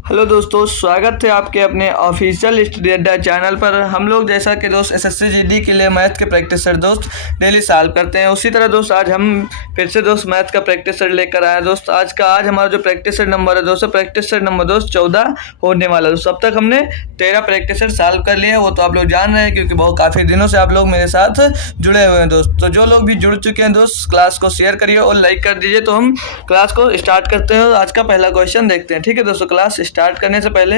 Hello दोस्तों, स्वागत है आपके अपने ऑफिशियल स्टडी अड्डा चैनल पर। हम लोग जैसा कि दोस्त एसएससी जीडी के लिए मैथ के प्रैक्टिस सेट दोस्त डेली सॉल्व करते हैं, उसी तरह दोस्त आज हम फिर से दोस्त मैथ का प्रैक्टिस सेट लेकर आए दोस्त। आज हमारा जो प्रैक्टिस सेट नंबर है दोस्तों, प्रैक्टिस सेट नंबर दोस्त 14 होने वाला दोस्त। अब तक हमने 13 प्रैक्टिस सेट सॉल्व कर लिया है, वो तो आप लोग जान रहे हैं क्योंकि बहुत काफ़ी दिनों से आप लोग मेरे साथ जुड़े हुए हैं दोस्त। तो जो लोग भी जुड़ चुके हैं दोस्त, क्लास को शेयर करिए और लाइक कर दीजिए। तो हम क्लास को स्टार्ट करते हैं, आज का पहला क्वेश्चन देखते हैं। ठीक है दोस्तों, क्लास स्टार्ट करने से पहले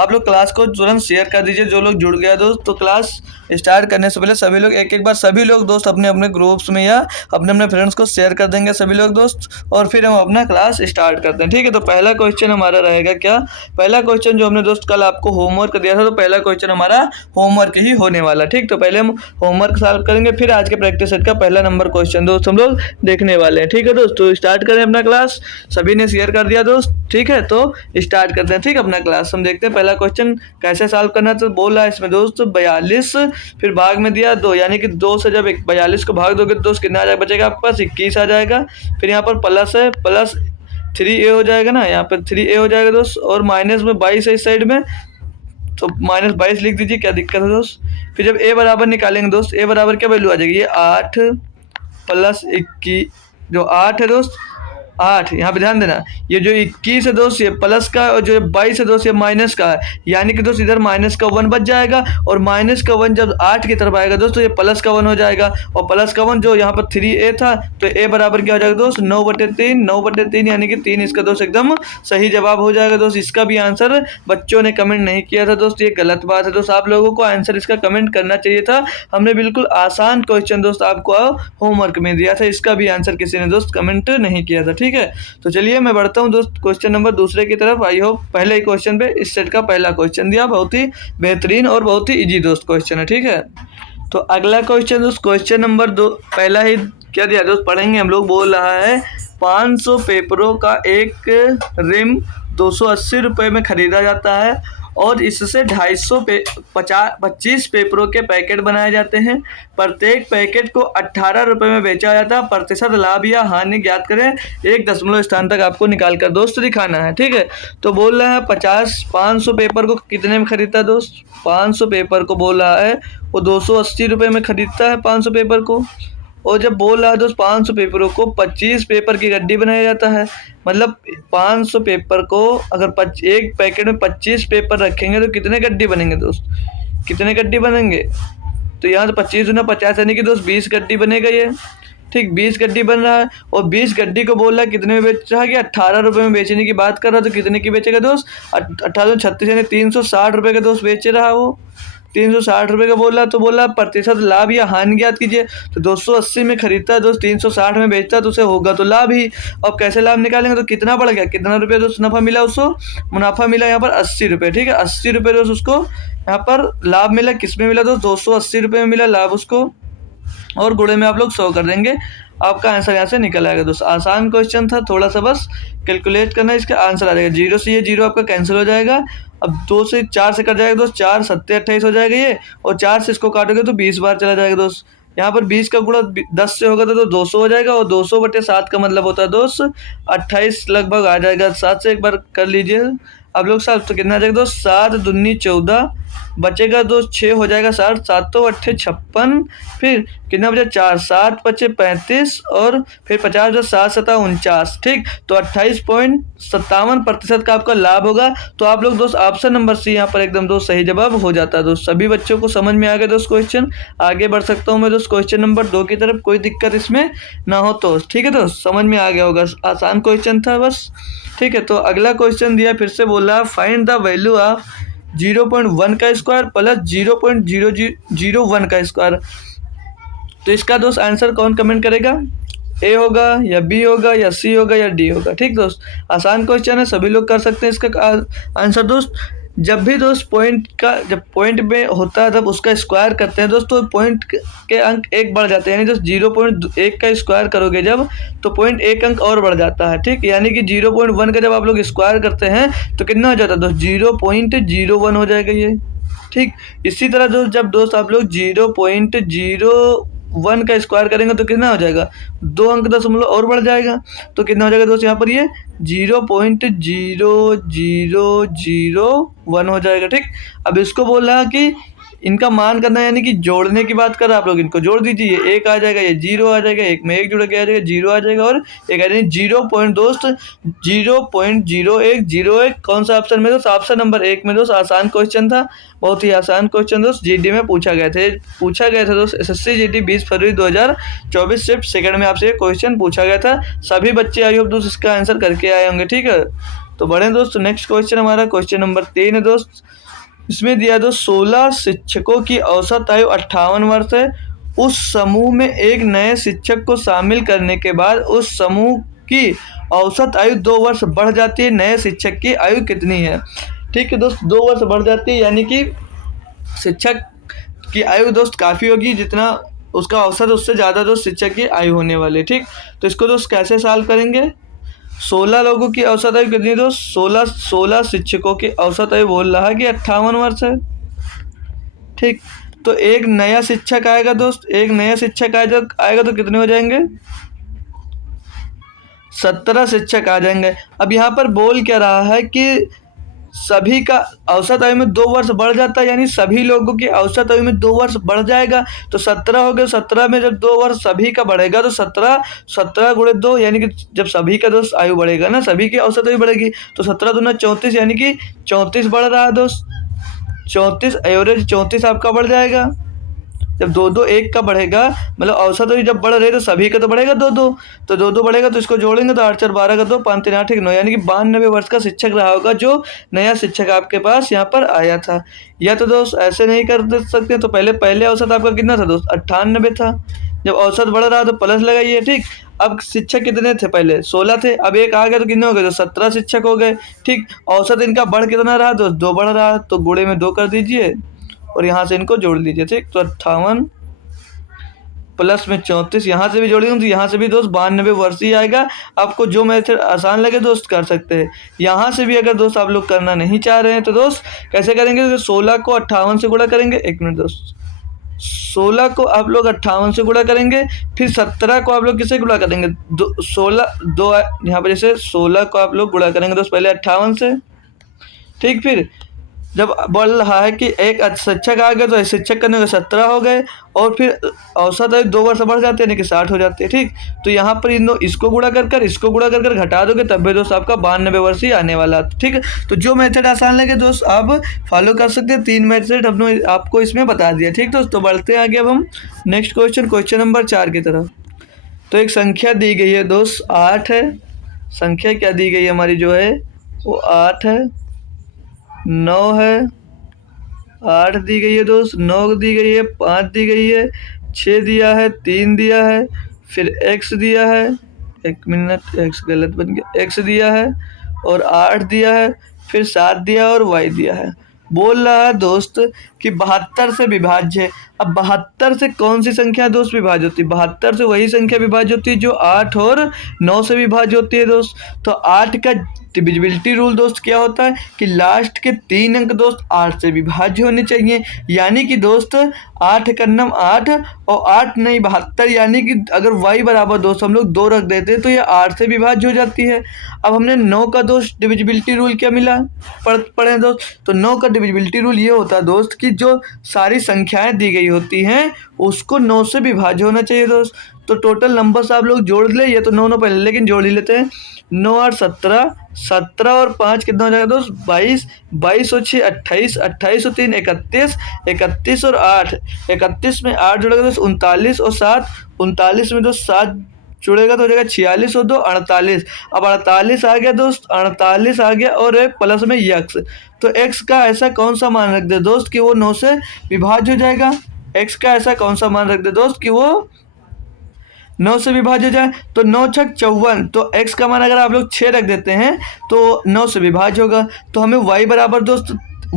आप लोग क्लास को तुरंत शेयर कर दीजिए। जो लोग जुड़ गया दोस्त, तो क्लास स्टार्ट करने से पहले सभी लोग एक बार सभी लोग दोस्त अपने अपने ग्रुप्स में या अपने अपने फ्रेंड्स को शेयर कर देंगे सभी लोग दोस्त, और फिर हम अपना क्लास स्टार्ट करते हैं। ठीक है, तो पहला क्वेश्चन हमारा रहेगा क्या, पहला क्वेश्चन जो हमने दोस्त कल आपको होमवर्क दिया था, तो पहला क्वेश्चन हमारा होमवर्क ही होने वाला। ठीक, तो पहले हम होमवर्क सॉल्व करेंगे, फिर आज के प्रैक्टिस सेट का पहला नंबर क्वेश्चन दोस्त हम लोग देखने वाले हैं। ठीक है दोस्त, तो स्टार्ट करें अपना क्लास। सभी ने शेयर कर दिया दोस्त, ठीक है, तो स्टार्ट करते हैं। ठीक, अपना क्लास हम देखते हैं पहला क्वेश्चन कैसे सॉल्व करना है। तो बोल रहा है इसमें दोस्त 42, फिर भाग में दिया 2, यानी कि 2 से जब 42 को भाग दोगे तो दोस्त कितना आ जाएगा, बचेगा आपके पास 21 आ जाएगा। फिर यहाँ पर प्लस है, प्लस 3a हो जाएगा ना, यहाँ पर 3a हो जाएगा दोस्त, और माइनस में 22 है इस साइड में, तो -22 लिख दीजिए, क्या दिक्कत है दोस्त। फिर जब a बराबर निकालेंगे दोस्त, a बराबर क्या वैल्यू आ जाएगी, ये 8 प्लस 21, जो 8 है दोस्त, 8 यहाँ पे ध्यान देना, ये जो 21 है दोस्त ये प्लस का, और जो 22 है दोस्त ये माइनस का है, यानी कि दोस्त इधर माइनस का 1 बच जाएगा, और माइनस का 1 जब 8 की तरफ आएगा दोस्त तो ये प्लस का 1 हो जाएगा, और प्लस का 1 जो यहाँ पर 3a था, तो a बराबर क्या हो जाएगा दोस्त 9/3, 9/3 यानी कि 3 इसका दोस्त एकदम सही जवाब हो जाएगा दोस्त। इसका भी आंसर बच्चों ने कमेंट नहीं किया था दोस्त, ये गलत बात है दोस्त, आप लोगों को आंसर इसका कमेंट करना चाहिए था। हमने बिल्कुल आसान क्वेश्चन दोस्त आपको होमवर्क में दिया था, इसका भी आंसर किसी ने दोस्त कमेंट नहीं किया था। ठीक है, तो चलिए मैं बढ़ता हूँ दोस्त क्वेश्चन नंबर दूसरे की तरफ। आई होप पहले ही क्वेश्चन पे इस सेट का पहला क्वेश्चन दिया, बहुत ही बेहतरीन और बहुत ही इजी दोस्त क्वेश्चन है। ठीक है, तो अगला क्वेश्चन दोस्त क्वेश्चन नंबर 2, पहला ही क्या दिया दोस्त पढ़ेंगे हम लोग। बोल रहा है 500 पेपरों का एक रिम 280 रुपये में खरीदा जाता है, और इससे 25 पेपरों के पैकेट बनाए जाते हैं। प्रत्येक पैकेट को 18 रुपये में बेचा जाता है। प्रतिशत लाभ या हानि ज्ञात करें, एक दशमलव स्थान तक आपको निकाल कर दोस्त दिखाना है। ठीक है, तो बोल रहा है 500 पेपर को कितने में खरीदता है दोस्त, 500 पेपर को बोल रहा है वो 280 रुपये में खरीदता है 500 पेपर को। और जब बोल रहा है दोस्त 500 पेपरों को 25 पेपर की गड्डी बनाया जाता है, मतलब 500 पेपर को अगर एक पैकेट में 25 पेपर रखेंगे तो कितने गड्डी बनेंगे दोस्त, कितने गड्डी बनेंगे, तो यहाँ से 25 दूना 50 यानी कि दोस्त 20 गड्डी बनेगा ये। ठीक, 20 गड्डी बन रहा है, और 20 गड्डी को बोल रहा है कितने में बेच रहा है कि 18 रुपये में बेचने की बात कर रहा है, तो कितने की बेचेगा दोस्त 18 36 यानी 360 रुपये का दोस्त बेच रहा है वो, 360 रुपये का बोल रहा है। तो बोल रहा है प्रतिशत लाभ या हानि ज्ञात कीजिए, तो 280 में खरीदता है दोस्त, 360 में बेचता है, तो उसे होगा तो लाभ ही। अब कैसे लाभ निकालेंगे, तो कितना बढ़ गया, कितना रुपये दोस्त नफ़ा मिला उसको, मुनाफा मिला यहाँ पर 80 रुपये। ठीक है, 80 रुपये दोस्त उसको यहाँ पर लाभ मिला, किस में मिला दोस्त 280 रुपये में मिला लाभ उसको, और गुणे में आप लोग 100 कर देंगे, आपका आंसर यहाँ से निकल आएगा दोस्त। आसान क्वेश्चन था, थोड़ा सा बस कैलकुलेट करना, इसका आंसर आ जाएगा। 0 से ये 0 आपका कैंसिल हो जाएगा, अब 2 से 4 से कट जाएगा दोस्त, 4 7 28 हो जाएगा ये, और 4 से इसको काटोगे तो 20 बार चला जाएगा दोस्त। यहाँ पर 20 का गुणा 10 से होगा तो 200 हो जाएगा, और 200/7 का मतलब होता है दोस्त 28 लगभग आ जाएगा। 7 से एक बार कर लीजिए आप लोग साहब, तो कितना आ जाएगा दोस्त 7 दूनी 14, बचेगा दोस्त 6 हो जाएगा 60, 7 तो 8 56, फिर कितना बचा 4, 7 5 35, और फिर 50 7 7 49। ठीक, तो 28.57% का आपका लाभ होगा। तो आप लोग दोस्त ऑप्शन नंबर सी यहाँ पर एकदम दोस्त सही जवाब हो जाता है दोस्त। सभी बच्चों को समझ में आ गया दोस्त क्वेश्चन, आगे बढ़ सकता हूँ मैं दोस्त क्वेश्चन नंबर 2 की तरफ, कोई दिक्कत इसमें ना हो तो। ठीक है दोस्त, समझ में आ गया होगा, आसान क्वेश्चन था बस। ठीक है, तो अगला क्वेश्चन दिया, फिर से बोल रहा है फाइंड द वैल्यू ऑफ 0.1 का स्क्वायर प्लस 0.0001 का स्क्वायर। तो इसका दोस्त आंसर कौन कमेंट करेगा, ए होगा या बी होगा या सी होगा या डी होगा। ठीक दोस्त, आसान क्वेश्चन है, सभी लोग कर सकते हैं इसका आंसर दोस्त। जब भी दोस्त जब पॉइंट में होता है तब उसका स्क्वायर करते हैं दोस्त, तो पॉइंट के अंक 1 बढ़ जाते हैं, यानी दोस्त 0.1 का स्क्वायर करोगे जब, तो पॉइंट 1 अंक और बढ़ जाता है। ठीक, यानी कि 0.1 का जब आप लोग स्क्वायर करते हैं तो कितना हो जाता है दोस्त 0.01 हो जाएगा ये। ठीक, इसी तरह दोस्त जब दोस्त आप लोग 0.0 1 का स्क्वायर करेंगे तो कितना हो जाएगा, 2 अंक दशमलव और बढ़ जाएगा, तो कितना हो जाएगा दोस्त यहाँ पर ये 0.0001 हो जाएगा। ठीक, अब इसको बोल रहा है कि इनका मान करना है, यानी कि जोड़ने की बात कर रहा है, आप लोग इनको जोड़ दीजिए, ये 1 आ जाएगा, ये 0 आ जाएगा, एक में 1 जुड़ के आ जाएगा 0 आ जाएगा, और एक आ जाएगा 0.0101। कौन सा ऑप्शन में दोस्त, ऑप्शन नंबर 1 में दोस्त। आसान क्वेश्चन था, बहुत ही आसान क्वेश्चन दोस्त, जीडी में पूछा गया था दोस्त। एसएससी जीडी 20 फरवरी 2024 शिफ्ट सेकंड में आपसे क्वेश्चन पूछा गया था। सभी बच्चे आई होप दोस्त इसका आंसर करके आए होंगे। ठीक है, तो बढ़े दोस्त, नेक्स्ट क्वेश्चन हमारा क्वेश्चन नंबर 3 है दोस्त। इसमें दिया दो 16 शिक्षकों की औसत आयु 58 वर्ष है। उस समूह में एक नए शिक्षक को शामिल करने के बाद उस समूह की औसत आयु 2 वर्ष बढ़ जाती है, नए शिक्षक की आयु कितनी है। ठीक है दोस्त, 2 वर्ष बढ़ जाती है, यानी कि शिक्षक की आयु दोस्त काफ़ी होगी, जितना उसका औसत उससे ज़्यादा दोस्त शिक्षक की आयु होने वाली है। ठीक, तो इसको दोस्त कैसे सॉल्व करेंगे। 16 लोगों की औसत आयु कितनी दोस्त, 16 शिक्षकों की औसत आयु बोल रहा है कि 58 वर्ष है। ठीक, तो एक नया शिक्षक आएगा दोस्त, एक नया शिक्षक आएगा तो कितने हो जाएंगे, 17 शिक्षक आ जाएंगे। अब यहाँ पर बोल क्या रहा है कि सभी का औसत आयु में 2 वर्ष बढ़ जाता है, यानी सभी लोगों की औसत आयु में 2 वर्ष बढ़ जाएगा, तो 17 हो गए। 17 में जब 2 वर्ष सभी का बढ़ेगा तो 17 गुणे 2, यानी कि जब सभी का दोस्त आयु बढ़ेगा ना, सभी की औसत आयु बढ़ेगी, तो 17 दूना 34, यानी कि 34 बढ़ रहा है दोस्त। 34 एवरेज 34 आपका बढ़ जाएगा। जब 2 1 का बढ़ेगा, मतलब औसत आयु जब बढ़ रही है तो सभी का तो बढ़ेगा 2 तो 2 बढ़ेगा, तो इसको जोड़ेंगे तो 8 4 12 का 2 5 3 8 1 9, यानी कि 92 वर्ष का शिक्षक रहा होगा जो नया शिक्षक आपके पास यहाँ पर आया था। या तो दोस्त ऐसे नहीं कर सकते, तो पहले औसत आपका कितना था दोस्त, 98 था। जब औसत बढ़ रहा तो प्लस लगाइए। ठीक, अब शिक्षक कितने थे, पहले 16 थे, अब एक आ गया तो कितने हो गए, तो 17 शिक्षक हो गए। ठीक, औसत इनका बढ़ कितना रहा दोस्त, 2 बढ़ रहा, तो गुणे में 2 कर दीजिए और यहाँ से इनको जोड़ लीजिए। ठीक, तो 58 प्लस में 34, यहाँ से भी जोड़ेंगे तो यहाँ से भी दोस्त 92 वर्ष ही आएगा। आपको जो मेथड आसान लगे दोस्त कर सकते हैं। यहाँ से भी अगर दोस्त आप लोग करना नहीं चाह रहे हैं तो दोस्त कैसे करेंगे, तो 16 को 58 से गुणा करेंगे। एक मिनट दोस्त, 16 को आप लोग 58 से गुणा करेंगे, फिर 17 को आप लोग किससे गुणा करेंगे, 2 यहाँ पर जैसे 16 को आप लोग गुणा करेंगे दोस्त पहले 58 से। ठीक, फिर जब बोल रहा है कि एक शिक्षक आ गए तो शिक्षक करने के 17 हो गए, और फिर औसत आयु 2 वर्ष बढ़ जाते हैं, यानी कि 60 हो जाते हैं। ठीक, तो यहाँ पर इसको गुणा कर इसको गुणा कर घटा दोगे तब भी दोस्त आपका 92 वर्ष ही आने वाला। ठीक है, तो जो मेथड आसान लगे दोस्त आप फॉलो कर सकते हैं। 3 मेथड हमने आपको इसमें बता दिया। ठीक दोस्त, तो बढ़ते हैं आगे। अब हम नेक्स्ट क्वेश्चन नंबर 4 की तरफ। तो एक संख्या दी गई है दोस्त 8 है। संख्या क्या दी गई है हमारी जो है वो 8 है, 9 है, 8 दी गई है दोस्त, 9 दी गई है, 5 दी गई है, 6 दिया है, 3 दिया है, फिर x दिया है, एक मिनट x गलत बन गया, x दिया है और 8 दिया है, फिर 7 दिया और y दिया है। बोल रहा है दोस्त कि 72 से विभाज्य है। अब 72 से कौन सी संख्या दोस्त विभाज्य होती है, 72 से वही संख्या विभाज्य होती है जो 8 और 9 से विभाज्य होती है दोस्त। तो 8 का डिविजिबिलिटी रूल दोस्त क्या होता है कि लास्ट के 3 अंक दोस्त 8 से विभाज्य होने चाहिए, यानी कि दोस्त 8 का नम 8 और 8 नहीं 72, यानी कि अगर y बराबर दोस्त हम लोग 2 रख देते तो ये 8 से विभाज्य हो जाती है। अब हमने 9 का दोस्त डिविजिबिलिटी रूल क्या मिला पढ़े दोस्त, तो 9 का डिविजिबिलिटी रूल ये होता है दोस्त कि जो सारी संख्याएं दी गई होती हैं उसको 9 से विभाज्य होना चाहिए दोस्त। तो टोटल नंबर्स आप लोग जोड़ ले, ये तो 9 पहले लेकिन जोड़ ही लेते हैं। 9 और 17, 17 और 5 कितना हो जाएगा दोस्त 22, 22 और 6 28, 28 और 3 31, 31 और 8, 31 में 8 जुड़ेगा दोस्त 39 और 7, 39 में दोस्त 7 जुड़ेगा तो हो जाएगा 46 और 2 48। अब 48 आ गया दोस्त, 48 आ गया और एक प्लस में x, तो x का ऐसा कौन सा मान रख दे दोस्त कि वो 9 से विभाज्य हो जाएगा। x का ऐसा कौन सा मान रख दे दोस्त कि वो 9 से विभाज्य हो जाए, तो 9 छक 54, तो x का मान अगर आप लोग 6 रख देते हैं तो 9 से विभाज्य होगा। तो हमें y बराबर दोस्त,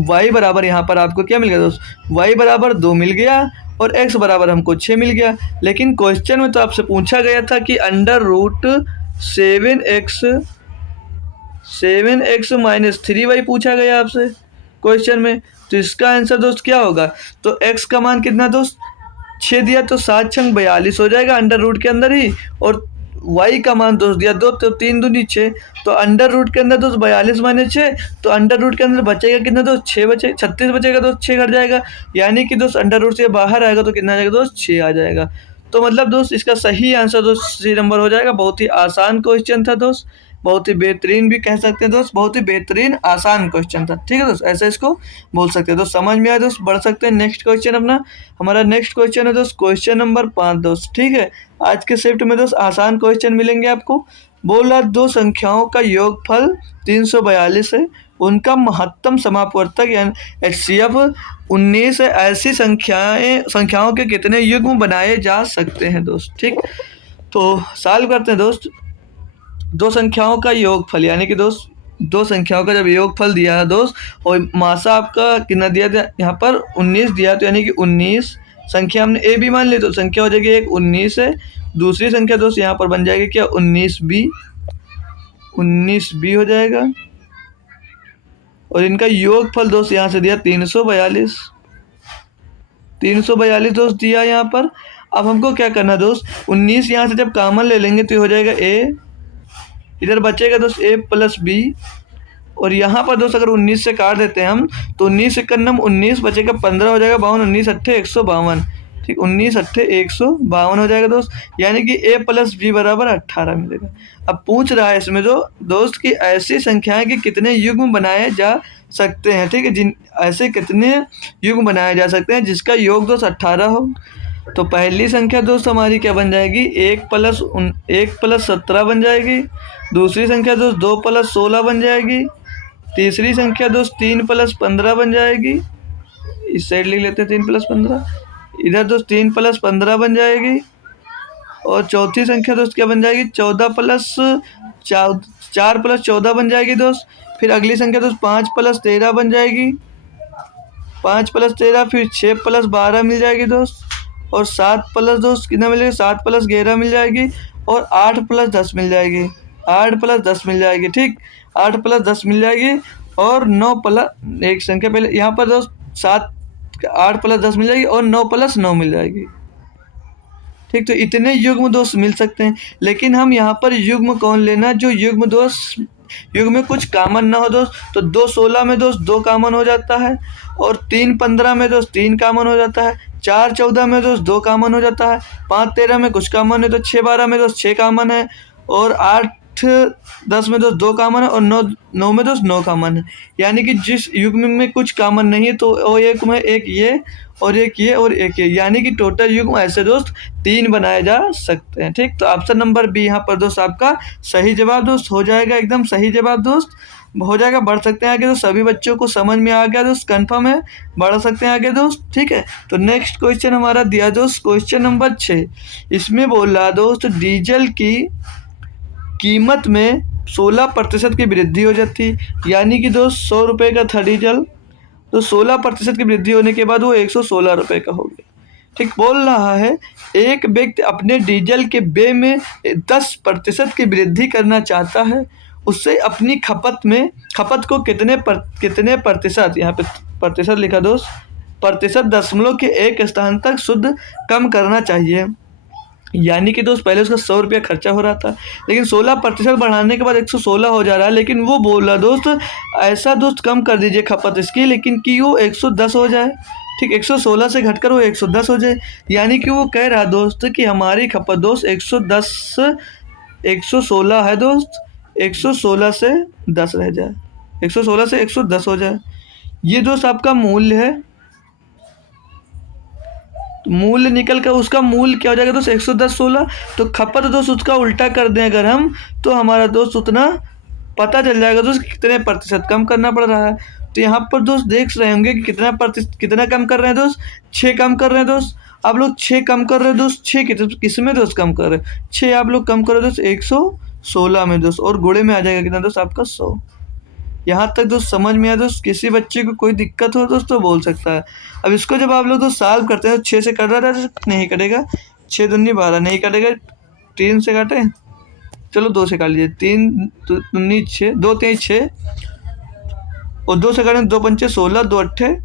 y बराबर यहाँ पर आपको क्या मिल गया दोस्त, y बराबर 2 मिल गया और x बराबर हमको 6 मिल गया। लेकिन क्वेश्चन में तो आपसे पूछा गया था कि under root 7x minus 3y पूछा गया आपसे क्वेश्चन में, तो इसका आंसर दोस्त क्या होगा, तो x का मान कितना दोस्त 6 दिया तो 7 छंग 42 हो जाएगा अंडर रूट के अंदर ही। और y का मान दोस्त दिया 2 तो 3 दूनी 6, तो अंडर रूट के अंदर दोस्त 42 माइनस 6, तो अंडर रूट के अंदर बचेगा कितना दोस्त 6 बचे 36 बचेगा दोस्त, 6 घट जाएगा, यानी कि दोस्त अंडर रूट से बाहर आएगा तो कितना आ जाएगा दोस्त 6 आ जाएगा। तो मतलब दोस्त इसका सही आंसर दोस्त सी नंबर हो जाएगा। बहुत ही आसान क्वेश्चन था दोस्त, बहुत ही बेहतरीन भी कह सकते हैं दोस्त, बहुत ही बेहतरीन आसान क्वेश्चन था। ठीक है दोस्त, ऐसे इसको बोल सकते हैं दोस्त। समझ में आया दोस्त, बढ़ सकते हैं नेक्स्ट क्वेश्चन अपना। हमारा नेक्स्ट क्वेश्चन है दोस्त क्वेश्चन नंबर 5 दोस्त। ठीक है, आज के शिफ्ट में दोस्त आसान क्वेश्चन मिलेंगे आपको। बोल रहा दो संख्याओं का योगफल 342 है, उनका महत्तम समापवर्तक यानी HCF 19 है, ऐसी संख्याओं के कितने युग्म बनाए जा सकते हैं दोस्त। ठीक, तो सॉल्व करते हैं दोस्त। दो संख्याओं का योगफल यानी कि दोस्त दो संख्याओं का जब योगफल दिया है दोस्त, और मासा आपका कितना दिया था यहाँ पर 19 दिया, तो यानी कि 19 संख्या हमने ए बी मान ली, तो संख्या हो जाएगी एक 19 है। दूसरी संख्या दोस्त यहाँ पर बन जाएगी क्या 19B हो जाएगा। और इनका योगफल दोस्त यहाँ से दिया 342 दोस्त दिया यहाँ पर। अब हमको क्या करना दोस्त, 19 यहाँ से जब कॉमन ले लेंगे तो हो जाएगा ए, इधर बचेगा दोस्त ए प्लस बी, और यहाँ पर दोस्त अगर 19 से काट देते हैं हम तो 19 से करना 19 बचेगा 15 हो जाएगा 52, 19 अट्ठे 152। ठीक, 19 अट्ठे 152 हो जाएगा दोस्त, यानी कि ए प्लस बी बराबर 18 मिलेगा। अब पूछ रहा है इसमें जो दोस्त की ऐसी संख्याएं कि कितने युग्म बनाए जा सकते हैं। ठीक है, जिन ऐसे कितने युग्म बनाए जा सकते हैं जिसका योग दोस्त 18 हो। तो पहली संख्या दोस्त हमारी क्या बन जाएगी 1 प्लस 17 बन जाएगी। दूसरी संख्या दोस्त 2 प्लस 16 बन जाएगी। तीसरी संख्या दोस्त 3 प्लस 15 बन जाएगी, इस साइड लिख लेते हैं 3 प्लस 15, इधर दोस्त 3 प्लस 15 बन जाएगी। और चौथी संख्या दोस्त क्या बन जाएगी 4 प्लस 14 बन जाएगी दोस्त। फिर अगली संख्या दोस्त 5 प्लस 13 बन जाएगी, 5 प्लस 13, फिर 6 प्लस 12 मिल जाएगी दोस्त। और 7 प्लस दोस्त कितना मिलेगा 7 प्लस 11 मिल जाएगी। और 8 प्लस 10 मिल जाएगी, 8 प्लस 10 मिल जाएगी। ठीक, 8 प्लस 10 मिल जाएगी। और 9 प्लस एक संख्या पहले यहाँ पर दोस्त 8 प्लस 10 मिल जाएगी, और 9 प्लस 9 मिल जाएगी। ठीक, तो इतने युग्म दोस्त मिल सकते हैं, लेकिन हम यहाँ पर युग्म कौन लेना जो युग्म में कुछ कॉमन ना हो दोस्त। तो 2 16 में दोस्त 2 कॉमन हो जाता है, और 3 15 में दोस्त 3 कॉमन हो जाता है, 4 14 में दोस्त 2 कॉमन हो जाता है, 5 13 में कुछ कॉमन है, तो 6 12 में दोस्त 6 कॉमन है, और 8 10 में दोस्त 2 कॉमन है, और 9 में दोस्त 9 कॉमन है। यानी कि जिस युग्म में कुछ कॉमन नहीं है तो वो एक में एक ये और एक ये और एक ये, यानी कि टोटल युग्म ऐसे दोस्त 3 बनाए जा सकते हैं। ठीक, तो ऑप्शन नंबर बी यहाँ पर दोस्त आपका सही जवाब दोस्त हो जाएगा, एकदम सही जवाब दोस्त हो जाएगा। बढ़ सकते हैं आगे दोस्त, सभी बच्चों को समझ में आ गया दोस्त, कंफर्म है, बढ़ सकते हैं आगे दोस्त। ठीक है, तो नेक्स्ट क्वेश्चन हमारा दिया दोस्त क्वेश्चन नंबर 6। इसमें बोल रहा दोस्त डीजल की कीमत में 16% की वृद्धि हो जाती, यानी कि दोस्त 100 रुपये का था डीजल, तो 16% की वृद्धि होने के बाद वो 116 रुपये का हो गया। ठीक, बोल रहा है एक व्यक्ति अपने डीजल के व्यय में 10% की वृद्धि करना चाहता है, उससे अपनी खपत को कितने प्रतिशत, यहाँ पे प्रतिशत लिखा दोस्त, प्रतिशत दशमलव के एक स्थान तक शुद्ध कम करना चाहिए। यानी कि दोस्त पहले उसका 100 रुपया खर्चा हो रहा था, लेकिन 16% बढ़ाने के बाद 116 हो जा रहा है, लेकिन वो बोल रहा दोस्त ऐसा दोस्त कम कर दीजिए खपत इसकी, लेकिन कि वो 110 हो जाए। ठीक, 116 से घटकर वो 110 हो जाए, यानी कि वो कह रहा दोस्त कि हमारी खपत दोस्त 116 है दोस्त, 116 से 10 रह जाए, 116 से 110 हो जाए। ये दोस्त आपका मूल्य है, मूल्य निकल कर उसका मूल्य क्या हो जाएगा दोस्त 110 16, तो खपत दोस्त उसका उल्टा कर दें अगर हम, तो हमारा दोस्त उतना पता चल जाएगा दोस्त कितने प्रतिशत कम करना पड़ रहा है। तो यहाँ पर दोस्त देख रहे होंगे कि कितना कम कर रहे हैं दोस्त, 6 कम कर रहे हैं दोस्त। आप लोग 6 कम कर रहे हो दोस्त, 6 किस में दोस्त कम कर रहे हैं, 6 आप लोग कम कर रहे हो दोस्त 116 में दोस्त, और गुणे में आ जाएगा कितना दोस्त आपका 100। यहाँ तक दोस्त समझ में आया दोस्त, किसी बच्चे को कोई दिक्कत हो दोस्त तो बोल सकता है। अब इसको जब आप लोग दोस्त सॉल्व करते हैं तो 6 से कट रहा है, नहीं कटेगा, 6 दूनी 12 नहीं कटेगा, 3 से काटे, चलो 2 से काट लीजिए, 3 दूनी 6, 2 3 6, और 2 से काटें 2 पंचे 16, 2 अट्ठे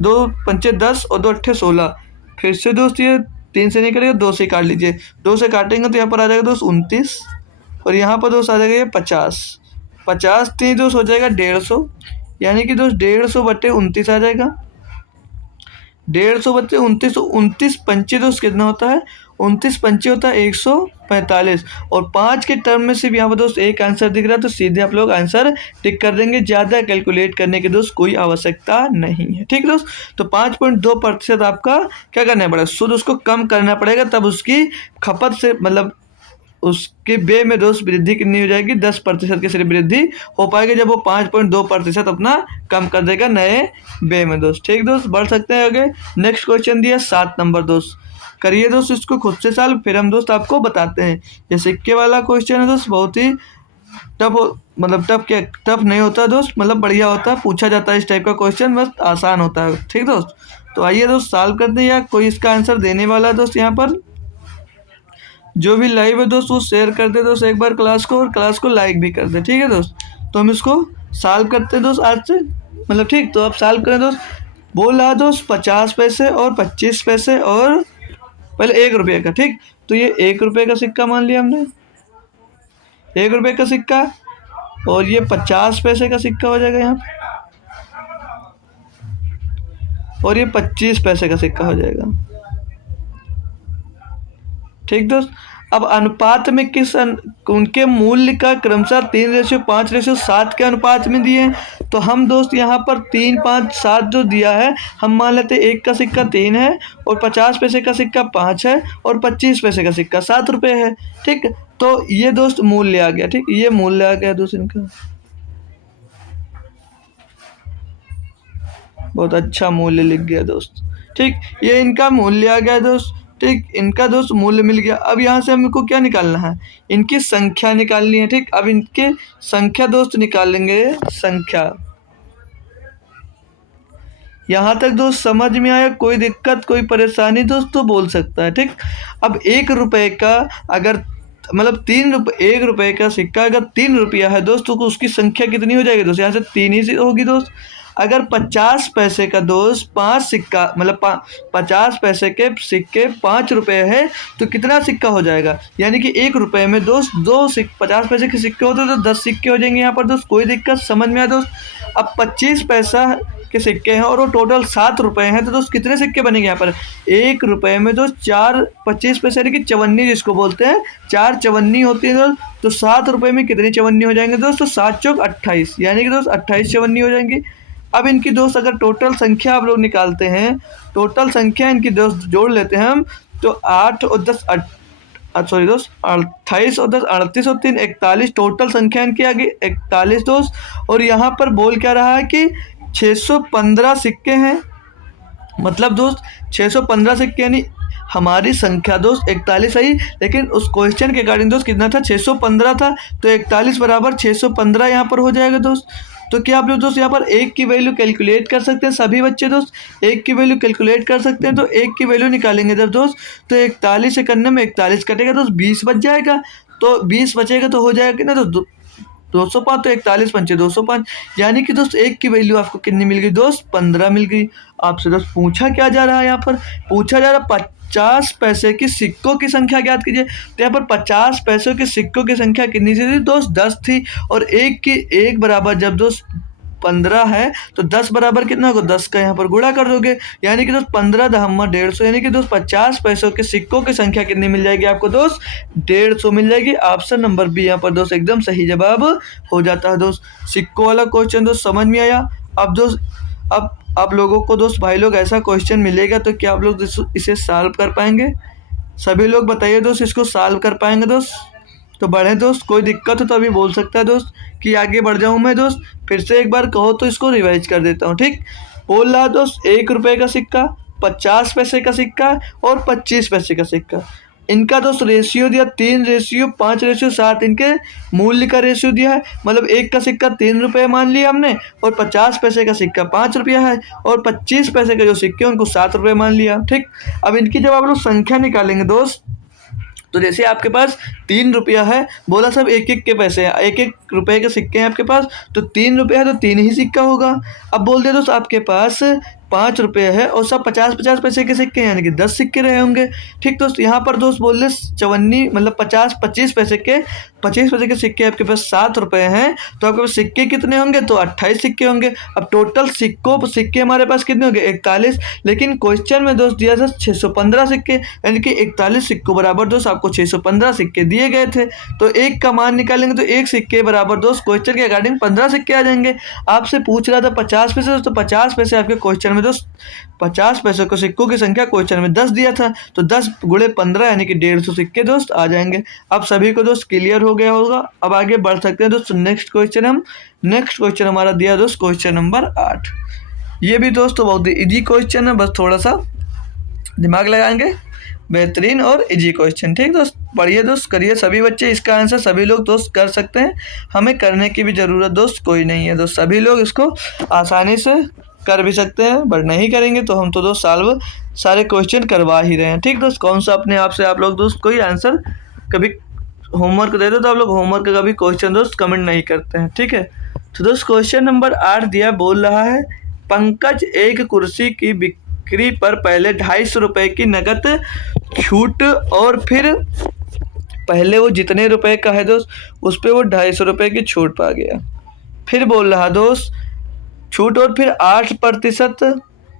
2 पंचे 10 और 2 अट्ठे 16, फिर से दोस्त ये 3 से नहीं करेगा, 2 से काट लीजिए, 2 से काटेंगे तो यहाँ पर आ जाएगा दोस्त 29, और यहाँ पर दोस्त आ जाएगा ये 50, 50 3 दोस्त हो जाएगा 150, यानी कि दोस्त 150 बटे 29 आ जाएगा। 150 बच्चे 29, 29 पंचे दोस्त कितना होता है, 29 पंचे होता है 145, और 5 के टर्म में सिर्फ यहाँ पर दोस्त एक आंसर दिख रहा है, तो सीधे आप लोग आंसर टिक कर देंगे, ज़्यादा कैलकुलेट करने की दोस्त कोई आवश्यकता नहीं है। ठीक दोस्त, तो 5.2% आपका क्या करना पड़ेगा, शुद्ध उसको कम करना पड़ेगा, तब उसकी खपत से मतलब उसके व्यय में दोस्त वृद्धि कितनी हो जाएगी, 10% की सिर्फ वृद्धि हो पाएगी जब वो 5.2% अपना कम कर देगा नए व्यय में दोस्त। ठीक दोस्त, बढ़ सकते हैं आगे। नेक्स्ट क्वेश्चन दिया 7 नंबर दोस्त, करिए दोस्त इसको खुद से सॉल्व, फिर हम दोस्त आपको बताते हैं। ये सिक्के वाला क्वेश्चन है दोस्त, बहुत ही टफ मतलब टफ नहीं होता दोस्त, मतलब बढ़िया होता है, पूछा जाता है इस टाइप का क्वेश्चन, बस आसान होता है। ठीक दोस्त, तो आइए दोस्त सॉल्व करते हैं, या कोई इसका आंसर देने वाला है दोस्त यहाँ पर, जो भी लाइव है दोस्त वो शेयर कर दे दोस्त एक बार क्लास को, और क्लास को लाइक भी कर दे। ठीक है दोस्त, तो हम इसको सॉल्व करते हैं दोस्त आज से, मतलब ठीक, तो आप सॉल्व करें दोस्त। बोल रहा दोस्त 50 पैसे और 25 पैसे और पहले 1 रुपये का। ठीक, तो ये 1 रुपये का सिक्का मान लिया हमने, 1 रुपये का सिक्का, और ये 50 पैसे का सिक्का हो जाएगा यहाँ, और ये 25 पैसे का सिक्का हो जाएगा। ठीक दोस्त, अब अनुपात में उनके मूल्य का क्रमशः 3:5:7 के अनुपात में दिए हैं, तो हम दोस्त यहाँ पर 3, 5, 7 जो दिया है, हम मान लेते हैं 1 का सिक्का 3 है, और 50 पैसे का सिक्का 5 है, और 25 पैसे का सिक्का 7 रुपये है। ठीक, तो ये दोस्त मूल्य आ गया। ठीक, ये मूल्य आ गया दोस्त इनका, बहुत अच्छा मूल्य लिख गया दोस्त। ठीक, ये इनका मूल्य आ गया दोस्त। ठीक, इनका दोस्त मूल्य मिल गया। अब यहाँ से हमको क्या निकालना है, इनकी संख्या निकालनी है। ठीक, अब इनके संख्या दोस्त निकालेंगे, संख्या। यहाँ तक दोस्त समझ में आया, कोई दिक्कत कोई परेशानी दोस्त तो बोल सकता है। ठीक, अब 1 रुपये का अगर मतलब 1 रुपये का सिक्का अगर 3 रुपया है दोस्त, तो उसकी संख्या कितनी हो जाएगी दोस्त, यहाँ से 3 ही होगी दोस्त। अगर 50 पैसे का दोस्त 5 सिक्का मतलब 50 पैसे के सिक्के 5 रुपये है, तो कितना सिक्का हो जाएगा, यानी कि 1 रुपये में दोस्त 50 पैसे के सिक्के होते तो 10 सिक्के हो जाएंगे यहाँ पर दोस्त। कोई दिक्कत समझ में आया दोस्त। अब 25 पैसा के सिक्के हैं और वो टोटल 7 रुपये हैं, तो दोस्त कितने सिक्के बनेंगे यहाँ पर, 1 रुपये में दोस्त 4 25 पैसे यानी कि चवन्नी जिसको बोलते हैं, 4 चवन्नी होती है दोस्त, तो 7 रुपये में कितनी चवन्नी हो जाएंगे दोस्त, तो 7 चौक 28, यानी कि दोस्त 28 चवन्नी हो जाएंगी। अब इनकी दोस्त अगर टोटल संख्या आप लोग निकालते हैं, टोटल संख्या इनकी दोस्त जोड़ लेते हैं हम, तो 8 और 10 सॉरी दोस्त 28 और 10 38 और 3 41, टोटल संख्या इनकी आ गई 41 दोस्त। और यहाँ पर बोल क्या रहा है कि 615 सिक्के हैं, मतलब दोस्त 615 सिक्के, यानी हमारी संख्या दोस्त 41 आई, लेकिन उस क्वेश्चन के अकॉर्डिंग दोस्त कितना था, 615 था, तो 41 बराबर 615 यहाँ पर हो जाएगा दोस्त। तो क्या आप लोग दोस्त यहाँ पर 1 की वैल्यू कैलकुलेट कर सकते हैं, सभी बच्चे दोस्त 1 की वैल्यू कैलकुलेट कर सकते हैं। तो 1 की वैल्यू निकालेंगे जब दोस्त, तो 41 से करने में 41 कटेगा दोस्त, 20 बच जाएगा, तो 20 बचेगा तो हो जाएगा कि ना, तो 205, तो 41 पंचे 205, यानी कि दोस्त 1 की वैल्यू आपको कितनी मिल गई दोस्त, 15 मिल गई। आपसे दोस्त पूछा क्या जा रहा है, यहाँ पर पूछा जा रहा है 50 पैसे की सिक्कों की संख्या ज्ञात कीजिए। तो यहाँ पर 50 पैसों के सिक्कों की संख्या कितनी थी दोस्त, 10 थी, और 1 बराबर जब दोस्त 15 है, तो 10 बराबर कितना होगा, 10 का यहाँ पर गुणा कर दोगे, यानी कि दोस्त 15 दहम्मा 150, यानी कि दोस्त 50 पैसों के सिक्कों की संख्या कितनी मिल जाएगी आपको दोस्त, 150 मिल जाएगी। ऑप्शन नंबर बी यहाँ पर दोस्त एकदम सही जवाब हो जाता है दोस्त। सिक्कों वाला क्वेश्चन दोस्त समझ में आया। अब दोस्त अब आप लोगों को दोस्त भाई लोग ऐसा क्वेश्चन मिलेगा, तो क्या आप लोग इसे सॉल्व कर पाएंगे, सभी लोग बताइए दोस्त, इसको सॉल्व कर पाएंगे दोस्त, तो बढ़े दोस्त, कोई दिक्कत हो तो अभी बोल सकता है दोस्त कि आगे बढ़ जाऊँ मैं दोस्त, फिर से एक बार कहो तो इसको रिवाइज कर देता हूँ। ठीक, बोल रहा दोस्त 1 रुपये का सिक्का, 50 पैसे का सिक्का और 25 पैसे का सिक्का, इनका दोस्त रेशियो दिया 3:5:7, इनके मूल्य का रेशियो दिया है, मतलब 1 का सिक्का 3 रुपये मान लिया हमने, और 50 पैसे का सिक्का 5 रुपया है, और 25 पैसे के जो सिक्के उनको 7 रुपये मान लिया। ठीक, अब इनकी जब आप लोग संख्या निकालेंगे दोस्त, तो जैसे आपके पास 3 रुपया है, बोला सब 1-1 के पैसे हैं, 1-1 रुपये के सिक्के हैं आपके पास, तो 3 रुपये है तो 3 ही सिक्का होगा। अब बोल दे दोस्त आपके पास ₹5 है और सब 50-50 पैसे के सिक्के यानी कि 10 सिक्के रहे होंगे। ठीक दोस्त, यहाँ पर दोस्त बोल रहे चवन्नी मतलब 25 पैसे के सिक्के आपके पास ₹7 हैं, तो आपके पास सिक्के कितने होंगे? तो 28 सिक्के होंगे। अब टोटल सिक्के हमारे पास कितने होंगे? 41। लेकिन क्वेश्चन में दोस्त दिया था 615 सिक्के, यानी कि 41 सिक्कों बराबर दोस्त आपको 615 सिक्के दिए गए थे। तो एक का मान निकालेंगे तो एक सिक्के बराबर दोस्त क्वेश्चन के अकॉर्डिंग 15 सिक्के आ जाएंगे। आपसे पूछ रहा था 50 पैसे, तो 50 पैसे आपके क्वेश्चन में दोस्त 50 पैसे को सिक्कों की संख्या क्वेश्चन में 10 दिया था, तो 10 गुणे 15 यानी कि 150 सिक्के दोस्त आ जाएंगे। अब सभी को दोस्त क्लियर हो गया होगा। अब आगे बढ़ सकते हैं दोस्त नेक्स्ट क्वेश्चन हमारा दिया दोस्त क्वेश्चन नंबर 8। ये भी दोस्त बहुत ही इजी क्वेश्चन है, बस थोड़ा सा दिमाग लगाएंगे। बेहतरीन और इजी क्वेश्चन। ठीक दोस्त, पढ़िए दोस्त, करिए सभी बच्चे। इसका आंसर सभी लोग दोस्त कर सकते हैं, हमें करने की भी ज़रूरत दोस्त कोई नहीं है दोस्त। सभी लोग इसको आसानी से कर भी सकते हैं, बट नहीं करेंगे तो हम तो दोस्त सॉल्व सारे क्वेश्चन करवा ही रहे हैं। ठीक दोस्त, कौन सा अपने आप से आप लोग दोस्त कोई आंसर कभी होमवर्क दे दो तो आप लोग होमवर्क का कभी क्वेश्चन दोस्त कमेंट नहीं करते हैं। ठीक है, तो दोस्त क्वेश्चन नंबर 8 दिया, बोल रहा है पंकज एक कुर्सी की बिक्री पर पहले ₹250 की नकद छूट और फिर पहले वो जितने रुपए का है दोस्त उस पर वो ₹250 की छूट पा गया। फिर बोल रहा दोस्त छूट और फिर 8%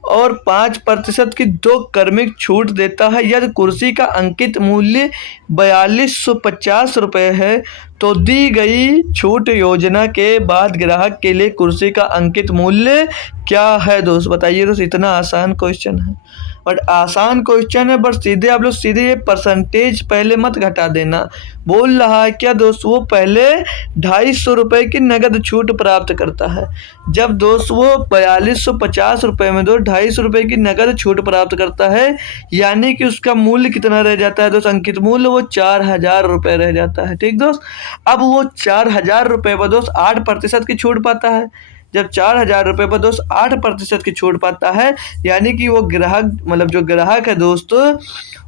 और 5% की 2 क्रमिक छूट देता है। यदि कुर्सी का अंकित मूल्य ₹4250 है तो दी गई छूट योजना के बाद ग्राहक के लिए कुर्सी का अंकित मूल्य क्या है? दोस्त बताइए दोस्त, इतना आसान क्वेश्चन है, बट आसान क्वेश्चन है, बट सीधे आप लोग सीधे ये परसेंटेज पहले मत घटा देना। बोल रहा है क्या दोस्त, वो पहले ₹250 की नगद छूट प्राप्त करता है। जब दोस्त वो ₹4250 में दोस्त ₹250 की नगद छूट प्राप्त करता है, यानी कि उसका मूल्य कितना रह जाता है दोस्त? अंकित मूल्य वो ₹4000 रह जाता है। ठीक दोस्त, अब वो ₹4000 पर दोस्त 8% की छूट पाता है। जब ₹4000 पर दोस्त 8% की छूट पाता है, यानी कि वो ग्राहक मतलब जो ग्राहक है दोस्त,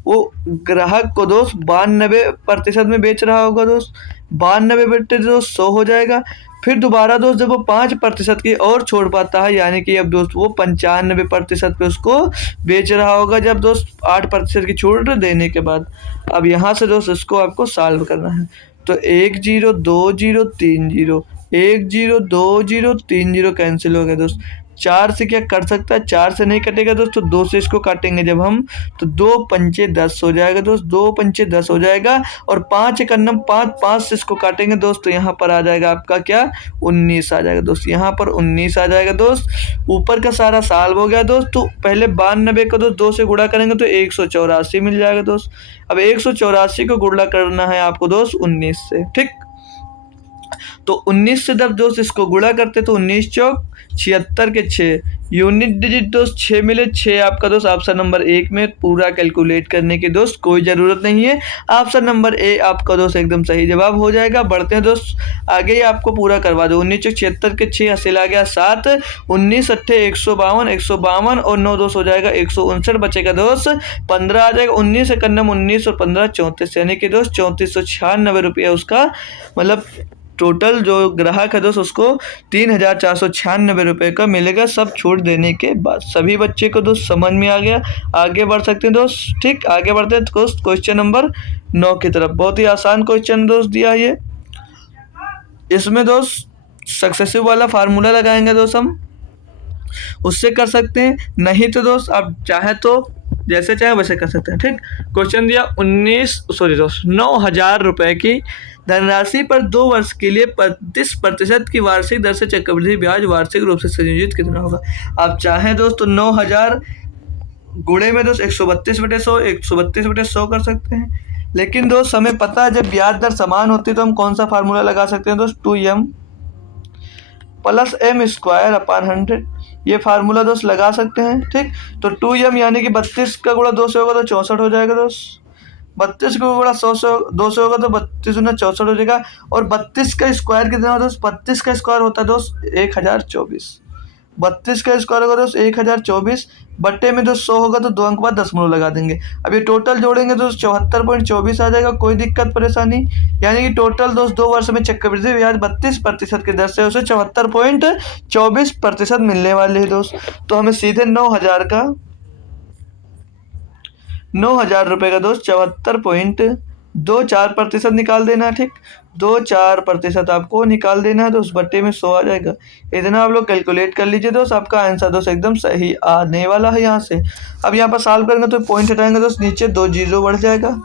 वो ग्राहक को दोस्त 92% में बेच रहा होगा दोस्त। 92 बटे दोस्त 100 हो जाएगा। फिर दोबारा दोस्त जब वो 5% की और छोड़ पाता है, यानी कि अब दोस्त वो 95% पे उसको बेच रहा होगा, जब दोस्त 8% की छूट देने के बाद। अब यहाँ से दोस्त इसको आपको सॉल्व करना है। तो 1 0 2 0 3 0 1 0 2 0 3 0 कैंसिल हो गया दोस्त। 4 से क्या कट सकता है? 4 से नहीं कटेगा दोस्त, तो 2 से इसको काटेंगे जब हम, तो 2 पंचे 10 हो जाएगा दोस्त। 2 पंचे 10 हो जाएगा और 5 एक अन्नम 5 से इसको काटेंगे दोस्त, तो यहाँ पर आ जाएगा आपका क्या? 19 आ जाएगा दोस्त। यहाँ पर 19 आ जाएगा दोस्त। ऊपर का सारा सॉल्व हो गया दोस्त। तो पहले 92 को दोस्त 2 से गुणा करेंगे तो 184 मिल जाएगा दोस्त। अब 184 को गुणा करना है आपको दोस्त 19 से। ठीक, तो 19 से जब दोस्त इसको गुणा करते तो 19 चौक 76 के 6 यूनिट डिजिट दोस्त 6 मिले। 6 आपका दोस्त ऑप्शन नंबर 1 में पूरा कैलकुलेट करने की दोस्त कोई ज़रूरत नहीं है। ऑप्शन नंबर ए आपका दोस्त एकदम सही जवाब हो जाएगा। बढ़ते हैं दोस्त आगे ही आपको पूरा करवा दो। 19 चौक 76 के 6 हासिल आ गया 7, 19 अट्ठे 152, 152 और 9 दोस्त हो जाएगा 159, बचेगा दोस्त 15 आ जाएगा। 19 से कन्नम 19 और 15 34, यानी कि दोस्त 3496 रुपया उसका मतलब टोटल जो ग्राहक है दोस्त उसको 3496 रुपये का मिलेगा, सब छूट देने के बाद। सभी बच्चे को दोस्त समझ में आ गया। आगे बढ़ सकते हैं दोस्त। ठीक, आगे बढ़ते हैं दोस्त क्वेश्चन नंबर 9 की तरफ। बहुत ही आसान क्वेश्चन दोस्त दिया है ये। इसमें दोस्त सक्सेसिव वाला फार्मूला लगाएंगे दोस्त हम, उससे कर सकते हैं, नहीं तो दोस्त आप चाहे तो जैसे चाहे वैसे कर सकते हैं। ठीक, क्वेश्चन दिया 9,000 रुपए की धनराशि पर 2 वर्ष के लिए 35% की वार्षिक दर से चक्रवृद्धि ब्याज वार्षिक रूप से संयोजित कितना होगा? आप चाहें दोस्त तो 9,000 गुणे में दोस्त 132/100 132/100 कर सकते हैं। लेकिन दोस्त हमें पता है जब ब्याज दर समान होती है तो हम कौन सा फार्मूला लगा सकते हैं दोस्त? 2m + m²/100 ये फार्मूला दोस्त लगा सकते हैं। ठीक, तो 2m यानी कि 32 का गुणा 2 से होगा तो 64 हो जाएगा दोस्त। 32 का गुणा 2 से होगा तो 32 गुना 64 हो जाएगा। और 32 का स्क्वायर कितना होता है दोस्त? 32 का स्क्वायर होता है दोस्त 1024। 32 का स्क्वायर होगा दोस्त 1024 बट्टे में दोस्त 100 होगा तो 2 अंक बाद दशमलव लगा देंगे। अब ये टोटल जोड़ेंगे दोस्त 74.24 आ जाएगा, कोई दिक्कत परेशानी। यानी कि टोटल दोस्त 2 वर्ष में चक्रवृद्धि ब्याज 32% की दर से उसे 74.24% मिलने वाले है दोस्त। तो हमें सीधे 9,000 रुपये का दोस्त 74.24% निकाल देना है। ठीक, 24% आपको निकाल देना है दोस्त, बट्टे में 100 आ जाएगा। इतना आप लोग कैलकुलेट कर लीजिए दोस्त, आपका आंसर दोस्त एकदम सही आने वाला है यहाँ से। अब यहाँ पर सॉल्व करेंगे तो पॉइंट हटाएंगे दोस्त, नीचे 2 जीरो बढ़ जाएगा,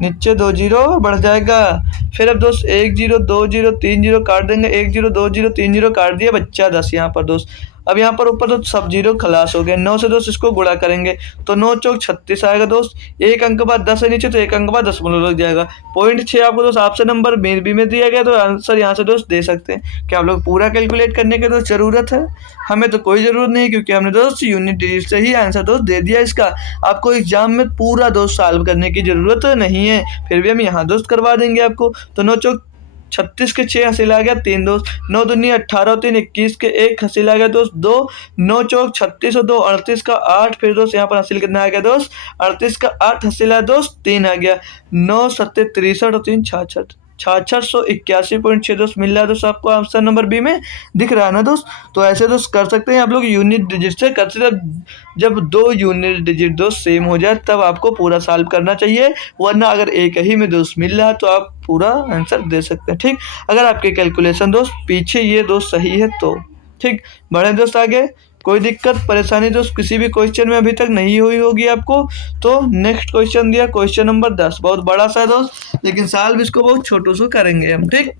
नीचे 2 जीरो बढ़ जाएगा। फिर अब दोस्त 1 जीरो 2 जीरो 3 जीरो काट देंगे, 1 जीरो 2 जीरो 3 जीरो काट दिया, बच्चा 10 यहाँ पर दोस्त। अब यहाँ पर ऊपर तो सब जीरो खलास हो गए, 9 से दोस्त इसको गुणा करेंगे तो 9 चौक 36 आएगा दोस्त। एक अंक बाद 10 है नीचे तो एक अंक बाद दशमलव लग जाएगा। पॉइंट 6 आपको दोस्त ऑप्शन नंबर बी में दिया गया, तो आंसर यहाँ से दोस्त दे सकते हैं। क्या आप लोग पूरा कैलकुलेट करने की दोस्त ज़रूरत है? हमें तो कोई ज़रूरत नहीं, क्योंकि हमने दोस्त यूनिट डिजिट से ही आंसर दोस्त दे दिया इसका। आपको एग्जाम में पूरा दोस्त सॉल्व करने की ज़रूरत नहीं है, फिर भी हम यहाँ दोस्त करवा देंगे आपको। तो 9 चौक 36 के 6 हासिल आ गया 3 दोस्त, 9 दूनी 18 3 21 के 1 हासिल आ गया दोस्त 2, 9 चौक 36 और 2 38 का 8, फिर दोस्त यहाँ पर हासिल कितना आ गया दोस्त 38 का 8 हासिल है दोस्त 3 आ गया, 9 सत्ते 63 और 3 66, 6681.6 दोस्त मिल रहा है दोस्त आपको ऑप्शन नंबर बी में दिख रहा है ना दोस्त। तो ऐसे दोस्त कर सकते हैं आप लोग, यूनिट डिजिट से कर सकते हैं। जब 2 यूनिट डिजिट दोस्त सेम हो जाए तब आपको पूरा सॉल्व करना चाहिए, वरना अगर एक ही में दोस्त मिल रहा है तो आप पूरा आंसर दे सकते हैं। ठीक, अगर आपके कैलकुलेशन दोस्त पीछे ये दोस्त सही है तो। ठीक, बढ़े दोस्त आगे। कोई दिक्कत परेशानी दोस्त किसी भी क्वेश्चन में अभी तक नहीं हुई होगी आपको, तो नेक्स्ट क्वेश्चन दिया क्वेश्चन नंबर 10, बहुत बड़ा सा दोस्त, लेकिन सॉल्व इसको बहुत छोटू सा करेंगे हम। ठीक,